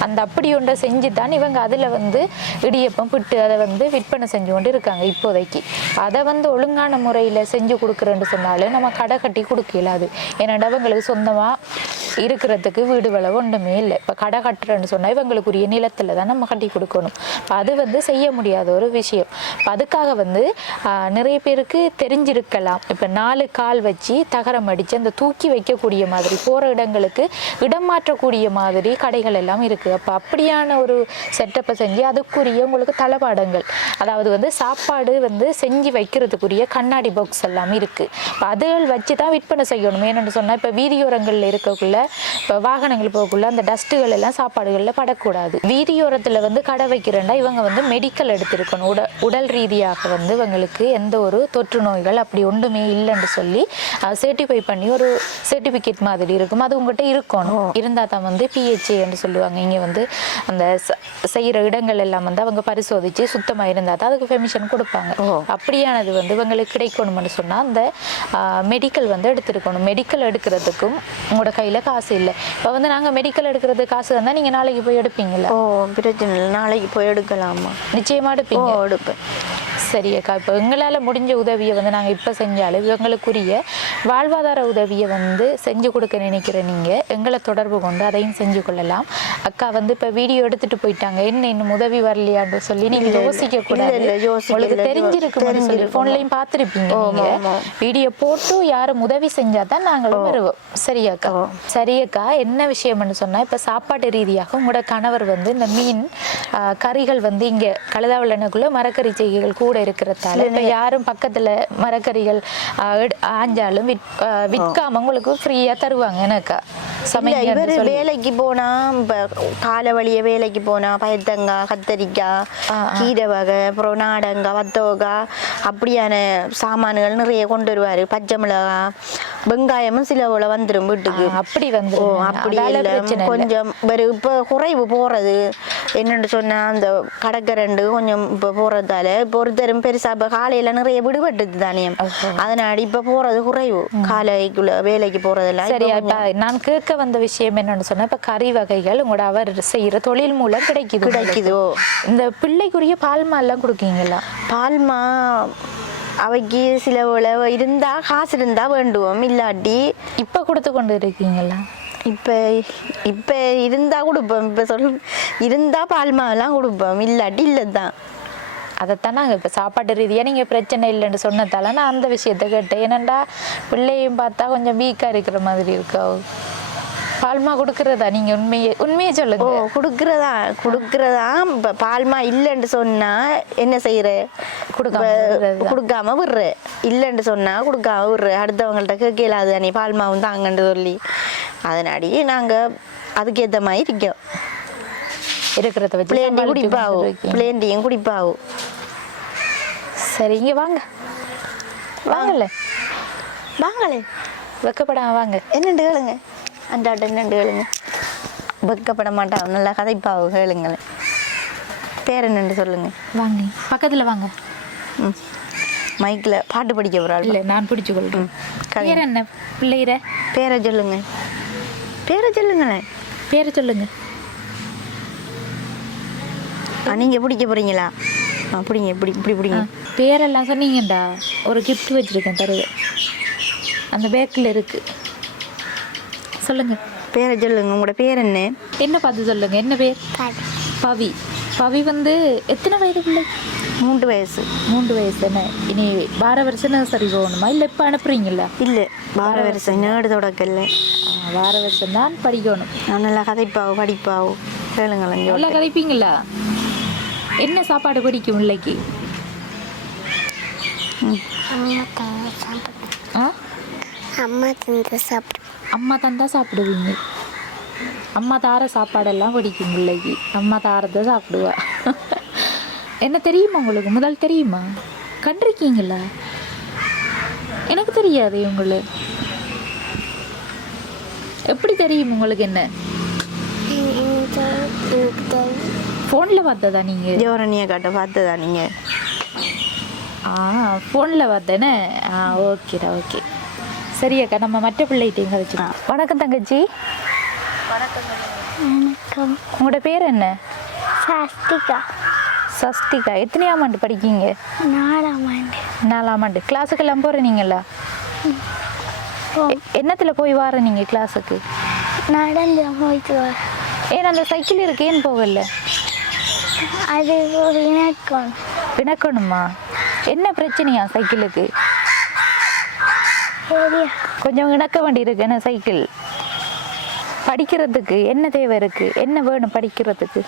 அந்த அப்படி ஒன்றை செஞ்சு தான் இவங்க அதில் இடியப்பம் பிட்டு அதை விற்பனை செஞ்சு கொண்டு இருக்காங்க இப்போதைக்கு. அதை ஒழுங்கான முறையில் செஞ்சு கொடுக்குறேன்னு சொன்னாலும் நம்ம கடை கட்டி கொடுக்க இயலாது. ஏன்னா அவங்களுக்கு சொந்தமாக இருக்கிறதுக்கு வீடு வளவு ஒன்றுமே இல்லை. இப்போ கடை கட்டுறேன்னு சொன்னால் இவங்களுக்குரிய நிலத்தில் தான் நம்ம கட்டி கொடுக்கணும். அது செய்ய முடியாத ஒரு விஷயம். அதுக்காக நிறைய பேருக்கு தெரிஞ்சிருக்கலாம். இப்போ 4 கால் வச்சு தகரம் அடித்து அந்த தூக்கி வைக்கக்கூடிய மாதிரி போகிற இடங்களுக்கு இடம் மாற்றக்கூடிய மாதிரி கடைகள் எல்லாம் இருக்குது. அப்போ அப்படியான ஒரு செட்டப்பை செஞ்சு அதுக்குரிய உங்களுக்கு தளபாடங்கள் அதாவது சாப்பாடு செஞ்சு வைக்கிறதுக்குரிய கண்ணாடி பாக்ஸ் எல்லாம் இருக்குது. இப்போ அதுகள் வச்சு தான் விற்பனை செய்யணும். ஏன்னு சொன்னால் இப்போ வீதியோரங்களில் இருக்கக்குள்ள இப்போ வாகனங்கள் போகக்குள்ள அந்த டஸ்ட்டுகள் எல்லாம் சாப்பாடுகளில் படக்கூடாது. வீதியோரத்தில் கடை வைக்கிறேன்னா இவங்க மெடிக்கல் எடுத்திருக்கணும். உடல் ரீதியாக இவங்களுக்கு எந்த ஒரு தொற்று நோய்கள் அப்படி ஒன்றுமே இல்லைன்னு சொல்லி சர்டிஃபை பண்ணி ஒரு சர்டிஃபிகேட் மாதிரி இருக்கும். அது உங்கள்கிட்ட இருக்கணும். இருந்தால் தான் PHA என்று சொல்லுவாங்க. இங்கே அந்த செய்கிற இடங்கள் எல்லாம் அவங்க பரிசோதித்து சுத்தமாக இருந்தால் தான் அதுக்கு பெர்மிஷன் கொடுப்பாங்க. அப்படியானது இவங்களுக்கு கிடைக்கணும்னு சொன்னால் அந்த மெடிக்கல் எடுத்துருக்கணும். மெடிக்கல் எடுக்கிறதுக்கும் உங்களோட கையில் காசு இல்லை. இப்போ நாங்கள் மெடிக்கல் எடுக்கிறதுக்கு காசு தந்தால் நீங்கள் நாளைக்கு போய் எடுப்பீங்களா? பிரச்சனை இல்லை, நாளைக்கு போய் எடுக்கலாமா? நிச்சயமாக எடுப்பீங்க? எடுப்பேன். சரியக்கா, இப்போ எங்களால் முடிஞ்ச உதவியை நாங்கள் இப்போ செஞ்சாலும் இவங்களுக்குரிய வாழ்வாதார உதவியை செஞ்சு கொடுக்க நினைக்கிற நீங்கள் எங்களை தொடர்பு கொண்டு அதையும் செஞ்சு கொள்ளலாம். அக்கா இப்போ வீடியோ எடுத்துட்டு போயிட்டாங்க, என்ன இன்னும் உதவி வரலையான்னு சொல்லி நீங்கள் யோசிக்க கூடாது. உங்களுக்கு தெரிஞ்சிருக்குன்னு சொல்லி ஃபோன்லையும் பார்த்துருப்பீங்க. நீங்கள் வீடியோ போட்டு யாரும் உதவி செஞ்சால் தான் நாங்களும் வருவோம். சரியாக்கா? சரியக்கா, என்ன விஷயம்னு சொன்னால் இப்போ சாப்பாட்டு ரீதியாக உங்களோட கணவர் இந்த மீன் கறிகள் இங்கே கழுதாவளனுக்குள்ள மரக்கறி செய்கைகள் கூட இருக்கிறதால இப்போ யாரும் பக்கத்தில் மரக்கறிகள் ஆஞ்சாலும் விற்காம உங்களுக்கு ஃப்ரீயாக தருவாங்க. எனக்கா இவர் வேலைக்கு போனா இப்போ காலை வழிய வேலைக்கு போனா பயத்தங்காய், கத்தரிக்காய், கீரை வகை, அப்புறம் நாடங்காய், வத்தவக்காய் அப்படியான சாமான்கள் நிறைய கொண்டு வருவார். பச்சை மிளகாய், வெங்காயமும் சில போல வந்துடும் வீட்டுக்கு. அப்படி அப்படி கொஞ்சம் இப்போ குறைவு போறது என்னென்னு சொன்னா அந்த கடற்கரண்டு கொஞ்சம் இப்போ போறதால இப்போ ஒருத்தரும் பெருசா இப்போ காலையில நிறைய விடுபட்டுது தானே, அதனால இப்ப போறது குறைவு. காலைக்குள்ள வேலைக்கு போறதெல்லாம் சரியா. நான் கேட்க வந்த விஷயம் என்னன்னு சொன்னா இப்ப கறி வகைகள் உங்களோட அவர் செய்யற தொழில் மூலம் கிடைக்குதோ? இந்த பிள்ளைக்குரிய பால்மா எல்லாம் கொடுக்கீங்களா? பால்மா அவைக்கு சில இருந்தா காசு இருந்தா வேண்டுவோம், இல்லாட்டி இப்ப கொடுத்து கொண்டு இருக்கீங்களா? இப்ப இருந்தா கொடுப்போம். இப்ப இருந்தா பால்மாவெல்லாம் கொடுப்போம், இல்லாட்டி இல்லைதான். அதைத்தான் நாங்கள் இப்போ சாப்பாட்டு ரீதியாக நீங்கள் பிரச்சனை இல்லைன்னு சொன்னதால நான் அந்த விஷயத்த கேட்டேன். ஏன்னாண்டா பிள்ளையும் பார்த்தா கொஞ்சம் வீக்காக இருக்கிற மாதிரி இருக்கா. பால்மா கொடுக்குறதா? நீங்கள் உண்மையே சொல்லுங்க. கொடுக்குறதா. இப்போ பால்மா இல்லைன்னு சொன்னால் என்ன செய்கிற? கொடுக்காம விடுற. இல்லைன்னு சொன்னால் கொடுக்காம விடுற. அடுத்தவங்கள்ட்ட கேட்கலாது நீ பால்மாவும் தாங்கன்னு சொல்லி. அதனாடி நாங்கள் அதுக்கேற்ற மாதிரி இருக்கோம். இருக்கிறத வச்சு பிளேண்டியும் குடிப்பாவும். சரி, இங்கே வாங்கல வெக்கப்படாம வாங்க. என்னண்டு கேளுங்க, அண்டாட்ட என்னண்டு கேளுங்க. வெக்கப்பட மாட்டான், நல்லா கதைப்பாவு கேளுங்களேன். பேர் என்னண்டு சொல்லுங்க. வாங்க பக்கத்தில் வாங்க. மைக்கில் பாட்டு படிக்க போகிறாள். இல்லை, நான் பிடிச்சி கொள்கிறேன். பேர் என்ன பிள்ளைகிற? பேரை சொல்லுங்க. சொல்லுங்களேன். பேரை சொல்லுங்க. நீங்கள் பிடிக்க போகிறீங்களா? பிடிங்க, இப்படி பிடிங்க. பேரெல்லாம் சொன்னீங்கண்டா, ஒரு கிஃப்ட் வச்சுருக்கேன் தருது, அந்த பேக்கில் இருக்குது. சொல்லுங்க, பேரை சொல்லுங்க. உங்களோட பேர் என்ன பார்த்து சொல்லுங்க. என்ன பேர்? பவி. பவி வந்து எத்தனை வயது பிள்ளை? 3 வயசு. 3 வயசு. என்ன இனி வார வருஷம் நர்சரி போகணுமா? இல்லை இப்போ அனுப்புறீங்களா? இல்லை, வார வருஷம் நேடு தொடக்கல. வார வருஷம் தான் படிக்கணும். நான் நல்லா கதைப்பாவும் படிப்பாவும் கேளுங்களேன். நல்லா கதைப்பீங்களா? என்ன சாப்பாடு பிடிக்கும் பிள்ளைக்கு? அம்மா தந்தா சாப்பிடுவீங்க. அம்மா தார சாப்பாடெல்லாம் பிடிக்கும் பிள்ளைக்கு. அம்மா தாரத்தை சாப்பிடுவா. என்ன தெரியுமா உங்களுக்கு? முதல் தெரியுமா? கண்டிருக்கீங்களா? எனக்கு தெரியாது. உங்களுக்கு எப்படி தெரியும்? உங்களுக்கு என்ன ஃபோனில் பார்த்ததா நீங்கள்? ஜோரணியை காட்ட பார்த்ததா நீங்கள்? ஃபோனில் பார்த்தேனே. ஓகேடா, ஓகே. சரியாக்கா, நம்ம மற்ற பிள்ளைகிட்டையும் கதைச்சிக்கலாம். வணக்கம் தங்கச்சி. வணக்கம். உங்களோட பேர் என்ன? சஸ்திகா. எத்தனையாம் ஆண்டு படிக்கீங்க? 4ஆம் ஆண்டு. கிளாஸுக்கெல்லாம் போகிறீங்களா? என்னத்தில் போய் வார நீங்கள் கிளாஸுக்கு? நடந்து போயிட்டு வர. ஏன் அந்த சைக்கிள் இருக்கு, ஏன் போகல? அது இணக்கணுமா? என்ன பிரச்சனையா சைக்கிளுக்கு? கொஞ்சம் இணக்க வேண்டி இருக்கு. என்ன சைக்கிள் படிக்கிறதுக்கு என்ன தேவை இருக்கு? என்ன வேணும் படிக்கிறதுக்கு?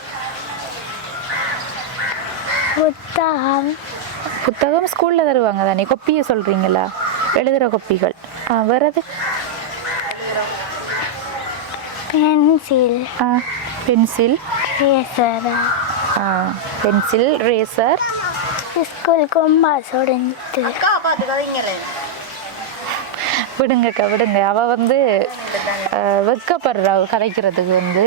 புத்தகம் ஸ்கூல்ல தருவாங்க தானே? கொப்பியை சொல்றீங்களா? எழுதுகிற கொப்பிகள். வேறது? Pencil, pencil, razor. School compass உடைஞ்சிட்டு. விடுங்கக்கா, விடுங்க. அவள் வந்து வெக்கப்படுறா கதைக்கிறதுக்கு. வந்து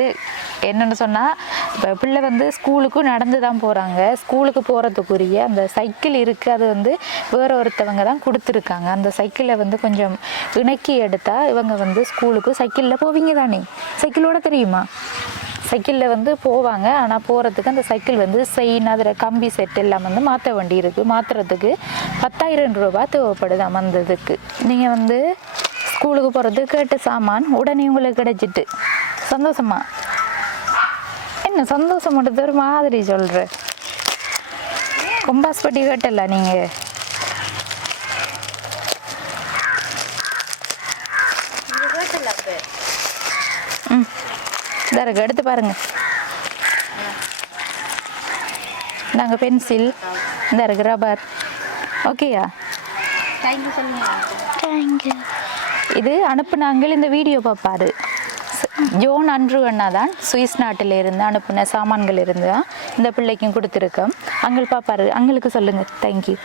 என்னென்னு சொன்னால், இப்போ பிள்ளை வந்து ஸ்கூலுக்கு நடந்து தான் போகிறாங்க. ஸ்கூலுக்கு போகிறதுக்குரிய அந்த சைக்கிள் இருக்குது. அது வந்து வேற ஒருத்தவங்க தான் கொடுத்துருக்காங்க. அந்த சைக்கிளை வந்து கொஞ்சம் இணக்கி எடுத்தால் இவங்க வந்து ஸ்கூலுக்கு சைக்கிளில் போவீங்க தானே? சைக்கிளோட தெரியுமா? சைக்கிளில் வந்து போவாங்க. ஆனால் போகிறதுக்கு அந்த சைக்கிள் வந்து செயின், அதில் கம்பி செட் எல்லாம் வந்து மாற்ற வேண்டி இருக்குது. மாற்றுறதுக்கு 10,000 ரூபாய் தேவைப்படுதாம். வந்ததுக்கு நீங்கள் வந்து ஸ்கூலுக்கு போகிறது கேட்ட சாமான் உடனே உங்களுக்கு கிடைச்சிட்டு சந்தோஷமா? என்ன சந்தோஷம் மட்டும் ஒரு மாதிரி சொல்கிற? கொம்பாஸ் பட்டி கேட்டல நீங்கள்? இருக்கு, எடுத்து பாருங்க. நாங்கள் பென்சில், இந்த இருக்கு ரப்பர். ஓகேயா? இது அனுப்புனாங்க. இந்த வீடியோ பார்ப்பாரு ஜோன் அன்று அண்ணா தான் சுவிஸ் நாட்டில் இருந்து அனுப்புன சாமான்கள் இருந்து தான் இந்த பிள்ளைக்கும் கொடுத்துருக்கோம். அங்கே பார்ப்பாரு. அங்களுக்கு சொல்லுங்க தேங்க்யூ.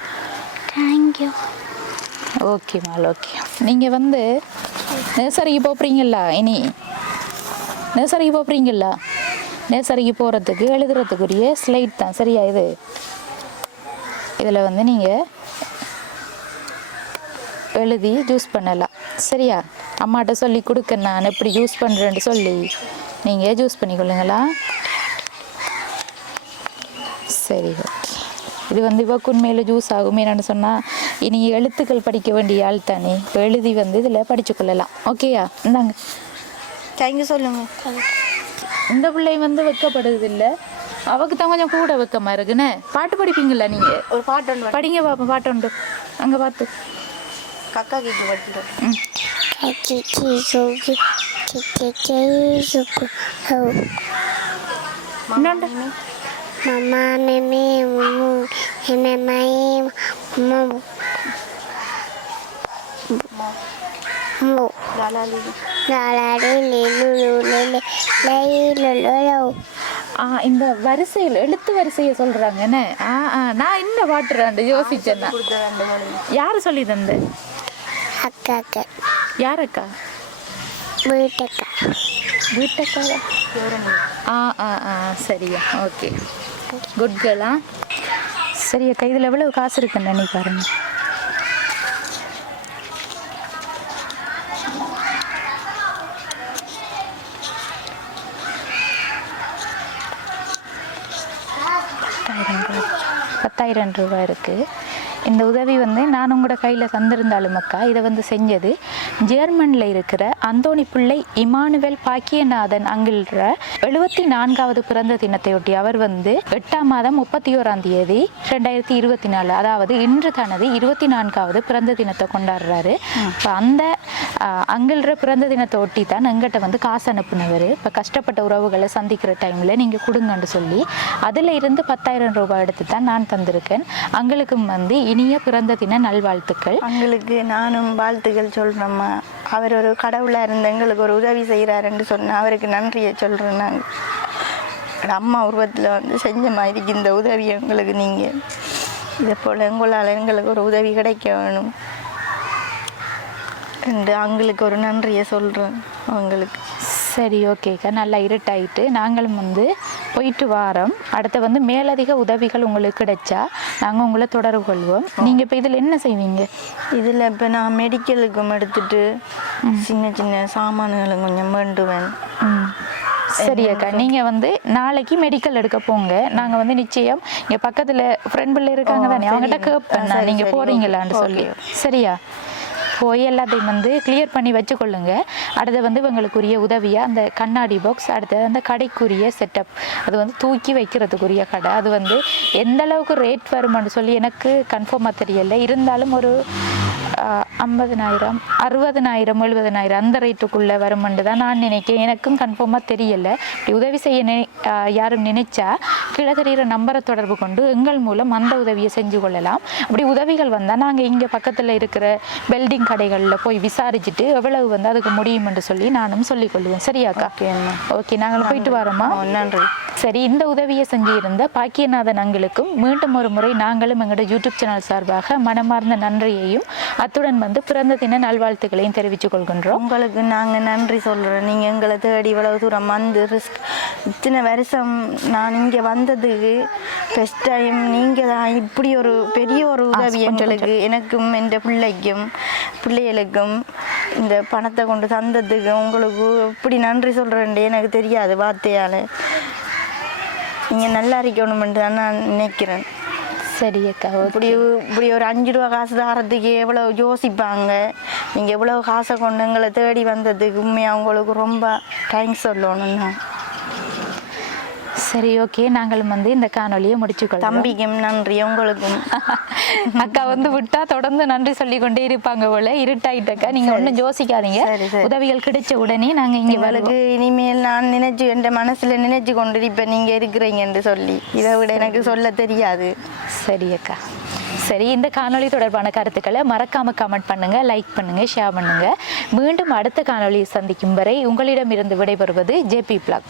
Okay mall, okay. நீங்கள் வந்து நர்சரிக்கு போகிறீங்களா? இனி நர்சரிக்கு போகிறீங்களா? நர்சரிக்கு போகிறதுக்கு எழுதுறதுக்குரிய ஸ்லைட் தான். சரியா? இதில் வந்து நீங்கள் எழுதி ஜூஸ் பண்ணலாம். சரியா? அம்மாட்ட சொல்லி கொடுக்க நான் எப்படி யூஸ் பண்ணுறேன்னு சொல்லி நீங்கள் ஜூஸ் பண்ணிக்கொள்ளுங்களா? சரி, ஓகே. இது வந்து இவக்கு உண்மையில் ஜூஸ் ஆகும். என்னென்னு சொன்னால், இனி எழுத்துக்கள் படிக்க வேண்டிய ஆள் தானே. இப்போ எழுதி வந்து இதில் படித்து கொள்ளலாம். ஓகேயா? இந்தாங்க. தேங்க்யூ சொல்லுங்க. இந்த பிள்ளை வந்து வைக்கப்படுவதில்லை. அவக்கு தான் கொஞ்சம் கூட வெக்கமா இருக்குன்னு. பாட்டு படிப்பீங்களா நீங்க? ஒரு பாட்டு ஒன்று படிங்க பாப்பா, பாட்டு உண்டு அங்க பார்த்து. கக்கா கிக்கு படிக்கிறோம். இன்னொன்று Mama mimi mumu eme mai mumu mu லாலாலி la la li li lu lu le le le lu lu lu இந்த வரிசையில் எழுத்து வரிசையை சொல்றாங்கன்னு. நான் என்ன பாட்டுறாண்டு யோசிச்சேன்னா. கொடுத்த 2 மணி யாரு சொல்லி தந்து? அக்காக்கு யாரக்கா? வீட்டுக்கா வீட்டக்காவா? சரியா, ஓகே, குட் கேர்ளா. சரியக்கா, இதில் எவ்வளவு காசு இருக்குன்னு நீ பாருங்க. ₹10,000 இருக்குது. இந்த உதவி வந்து நான் உங்களோட கையில் தந்திருந்தாலும் அக்கா, இதை வந்து செஞ்சது ஜெர்மனில் இருக்கிற அந்தோணி பிள்ளை இமானுவேல் பாக்கியநாதன் அங்கிள்ற 74வது பிறந்த தினத்தையொட்டி. அவர் வந்து 8ஆம் மாதம் 31ஆம் தேதி 2024, அதாவது இன்று தனது 24வது பிறந்த தினத்தை கொண்டாடுறாரு. இப்போ அந்த அங்கிள்ற பிறந்த தினத்தை ஒட்டி தான் எங்கிட்ட வந்து காசு அனுப்புனவர். இப்போ கஷ்டப்பட்ட உறவுகளை சந்திக்கிற டைமில் நீங்கள் கொடுங்கன்னு சொல்லி அதில் இருந்து ₹10,000 எடுத்து தான் நான் தந்திருக்கேன். அங்களுக்கும் வந்து இனிய பிறந்த தின நல்வாழ்த்துக்கள். எங்களுக்கு நானும் வாழ்த்துக்கள் சொல்கிறோம்மா. அவர் ஒரு கடவுளாக இருந்து எங்களுக்கு ஒரு உதவி செய்கிறாருன்னு சொன்னால் அவருக்கு நன்றியை சொல்கிறோம். நாங்கள் அம்மா உருவத்தில் வந்து செஞ்ச மாதிரிக்கு இந்த உதவி எங்களுக்கு நீங்கள் இதை போல் எங்களால் எங்களுக்கு ஒரு உதவி கிடைக்க வேணும் என்று அவங்களுக்கு ஒரு நன்றியை சொல்கிறேன் அவங்களுக்கு. சரி, ஓகேக்கா, நல்லா இருட்டாயிட்டு நாங்களும் வந்து போயிட்டு வாரோம். அடுத்து வந்து மேலதிக உதவிகள் உங்களுக்கு கிடைச்சா நாங்கள் உங்களை தொடர்பு கொள்வோம். நீங்கள் இப்போ இதில் என்ன செய்வீங்க? இதில் இப்போ நான் மெடிக்கலுக்கும் எடுத்துட்டு சின்ன சின்ன சாமான்களும் கொஞ்சம் வேண்டுவேன். சரியாக்கா, நீங்கள் வந்து நாளைக்கு மெடிக்கல் எடுக்க போங்க. நாங்கள் வந்து நிச்சயம் இங்கே பக்கத்தில் ஃப்ரெண்ட் பிள்ளை இருக்காங்க தானே, அவங்ககிட்ட கேட்பேன் நீங்கள் போகிறீங்களான்னு சொல்லி. சரியா, போய் எல்லாத்தையும் வந்து கிளியர் பண்ணி வச்சுக்கொள்ளுங்க. அடுத்து வந்து இவங்களுக்குரிய உதவியாக அந்த கண்ணாடி பாக்ஸ், அடுத்தது அந்த கடைக்குரிய செட்டப், அது வந்து தூக்கி வைக்கிறதுக்குரிய கடை. அது வந்து எந்த அளவுக்கு ரேட் வருமானு சொல்லி எனக்கு கன்ஃபார்மாக தெரியலை. இருந்தாலும் ஒரு 50,000, 60,000, 70,000 அந்த ரேட்டுக்குள்ளே வருமென்று தான் நான் நினைக்கிறேன். எனக்கும் கன்ஃபார்மாக தெரியலை. இப்படி உதவி செய்ய யாரும் நினைச்சா கீழே தெரிகிற நம்பரை தொடர்பு கொண்டு எங்கள் மூலம் அந்த உதவியை செஞ்சு கொள்ளலாம். அப்படி உதவிகள் வந்தால் நாங்கள் இங்கே பக்கத்தில் இருக்கிற வெல்டிங் கடைகளில் போய் விசாரிச்சுட்டு எவ்வளவு வந்து அதுக்கு முடியும் என்று சொல்லி நானும் சொல்லிக்கொள்வேன். சரியாக்கா? ஓகே, நாங்கள் போயிட்டு வரோமா? நன்றி. சரி, இந்த உதவியை செஞ்சிருந்த பாக்கியநாதன் அங்களுக்கும் மீண்டும் ஒரு முறை நாங்களும் எங்களோட யூடியூப் சேனல் சார்பாக மனமார்ந்த நன்றியையும் அத்துடன் வந்து பிறந்த தின நல்வாழ்த்துக்களையும் தெரிவித்துக் கொள்கின்றோம். உங்களுக்கு நாங்கள் நன்றி சொல்கிறோம். நீங்கள் எங்களை தேடி இவ்வளவு தூரம் வந்து இத்தனை வருஷம் நான் இங்கே வந்ததுக்கு ஃபஸ்ட் டைம் நீங்கள் தான் இப்படி ஒரு பெரிய ஒரு உதவி எங்களுக்கு, எனக்கும் என் பிள்ளைகளுக்கும் இந்த பணத்தை கொண்டு தந்ததுக்கு உங்களுக்கு இப்படி நன்றி சொல்கிறேன்டே எனக்கு தெரியாது வார்த்தையால். நீங்கள் நல்லா இருக்கணுமென்று தான் நான் நினைக்கிறேன். சரி அக்கா, இப்படி ஒரு ₹5 காசு தாரத்துக்கு எவ்வளோ யோசிப்பாங்க. நீங்கள் எவ்வளோ காசை கொண்டு எங்களை தேடி வந்ததுக்கு உண்மையாக உங்களுக்கு ரொம்ப தேங்க்ஸ் சொல்லணும்னா. சரி, ஓகே, நாங்களும் வந்து இந்த காணொலியை முடிச்சுக்கொள்ளலாம். தம்பிக்கும் நன்றி, உங்களுக்கும். அக்கா வந்து விட்டா தொடர்ந்து நன்றி சொல்லி கொண்டே இருப்பாங்க போல. இருட்டாயிட்டக்கா, நீங்க ஒன்றும் யோசிக்காதீங்க. உதவிகள் கிடைச்ச உடனே நாங்க இங்க உங்களுக்கு இனிமேல் நான் நினைச்சு என் மனசுல நினைச்சு கொண்டிருப்பேன் நீங்க இருக்கிறீங்கன்னு சொல்லி. இதை விட எனக்கு சொல்ல தெரியாது. சரி அக்கா, சரி, இந்த காணொலி தொடர்பான கருத்துக்களை மறக்காம கமெண்ட் பண்ணுங்க, லைக் பண்ணுங்க, ஷேர் பண்ணுங்க. மீண்டும் அடுத்த காணொலியை சந்திக்கும் வரை உங்களிடமிருந்து விடைபெறுவது JP Vlog.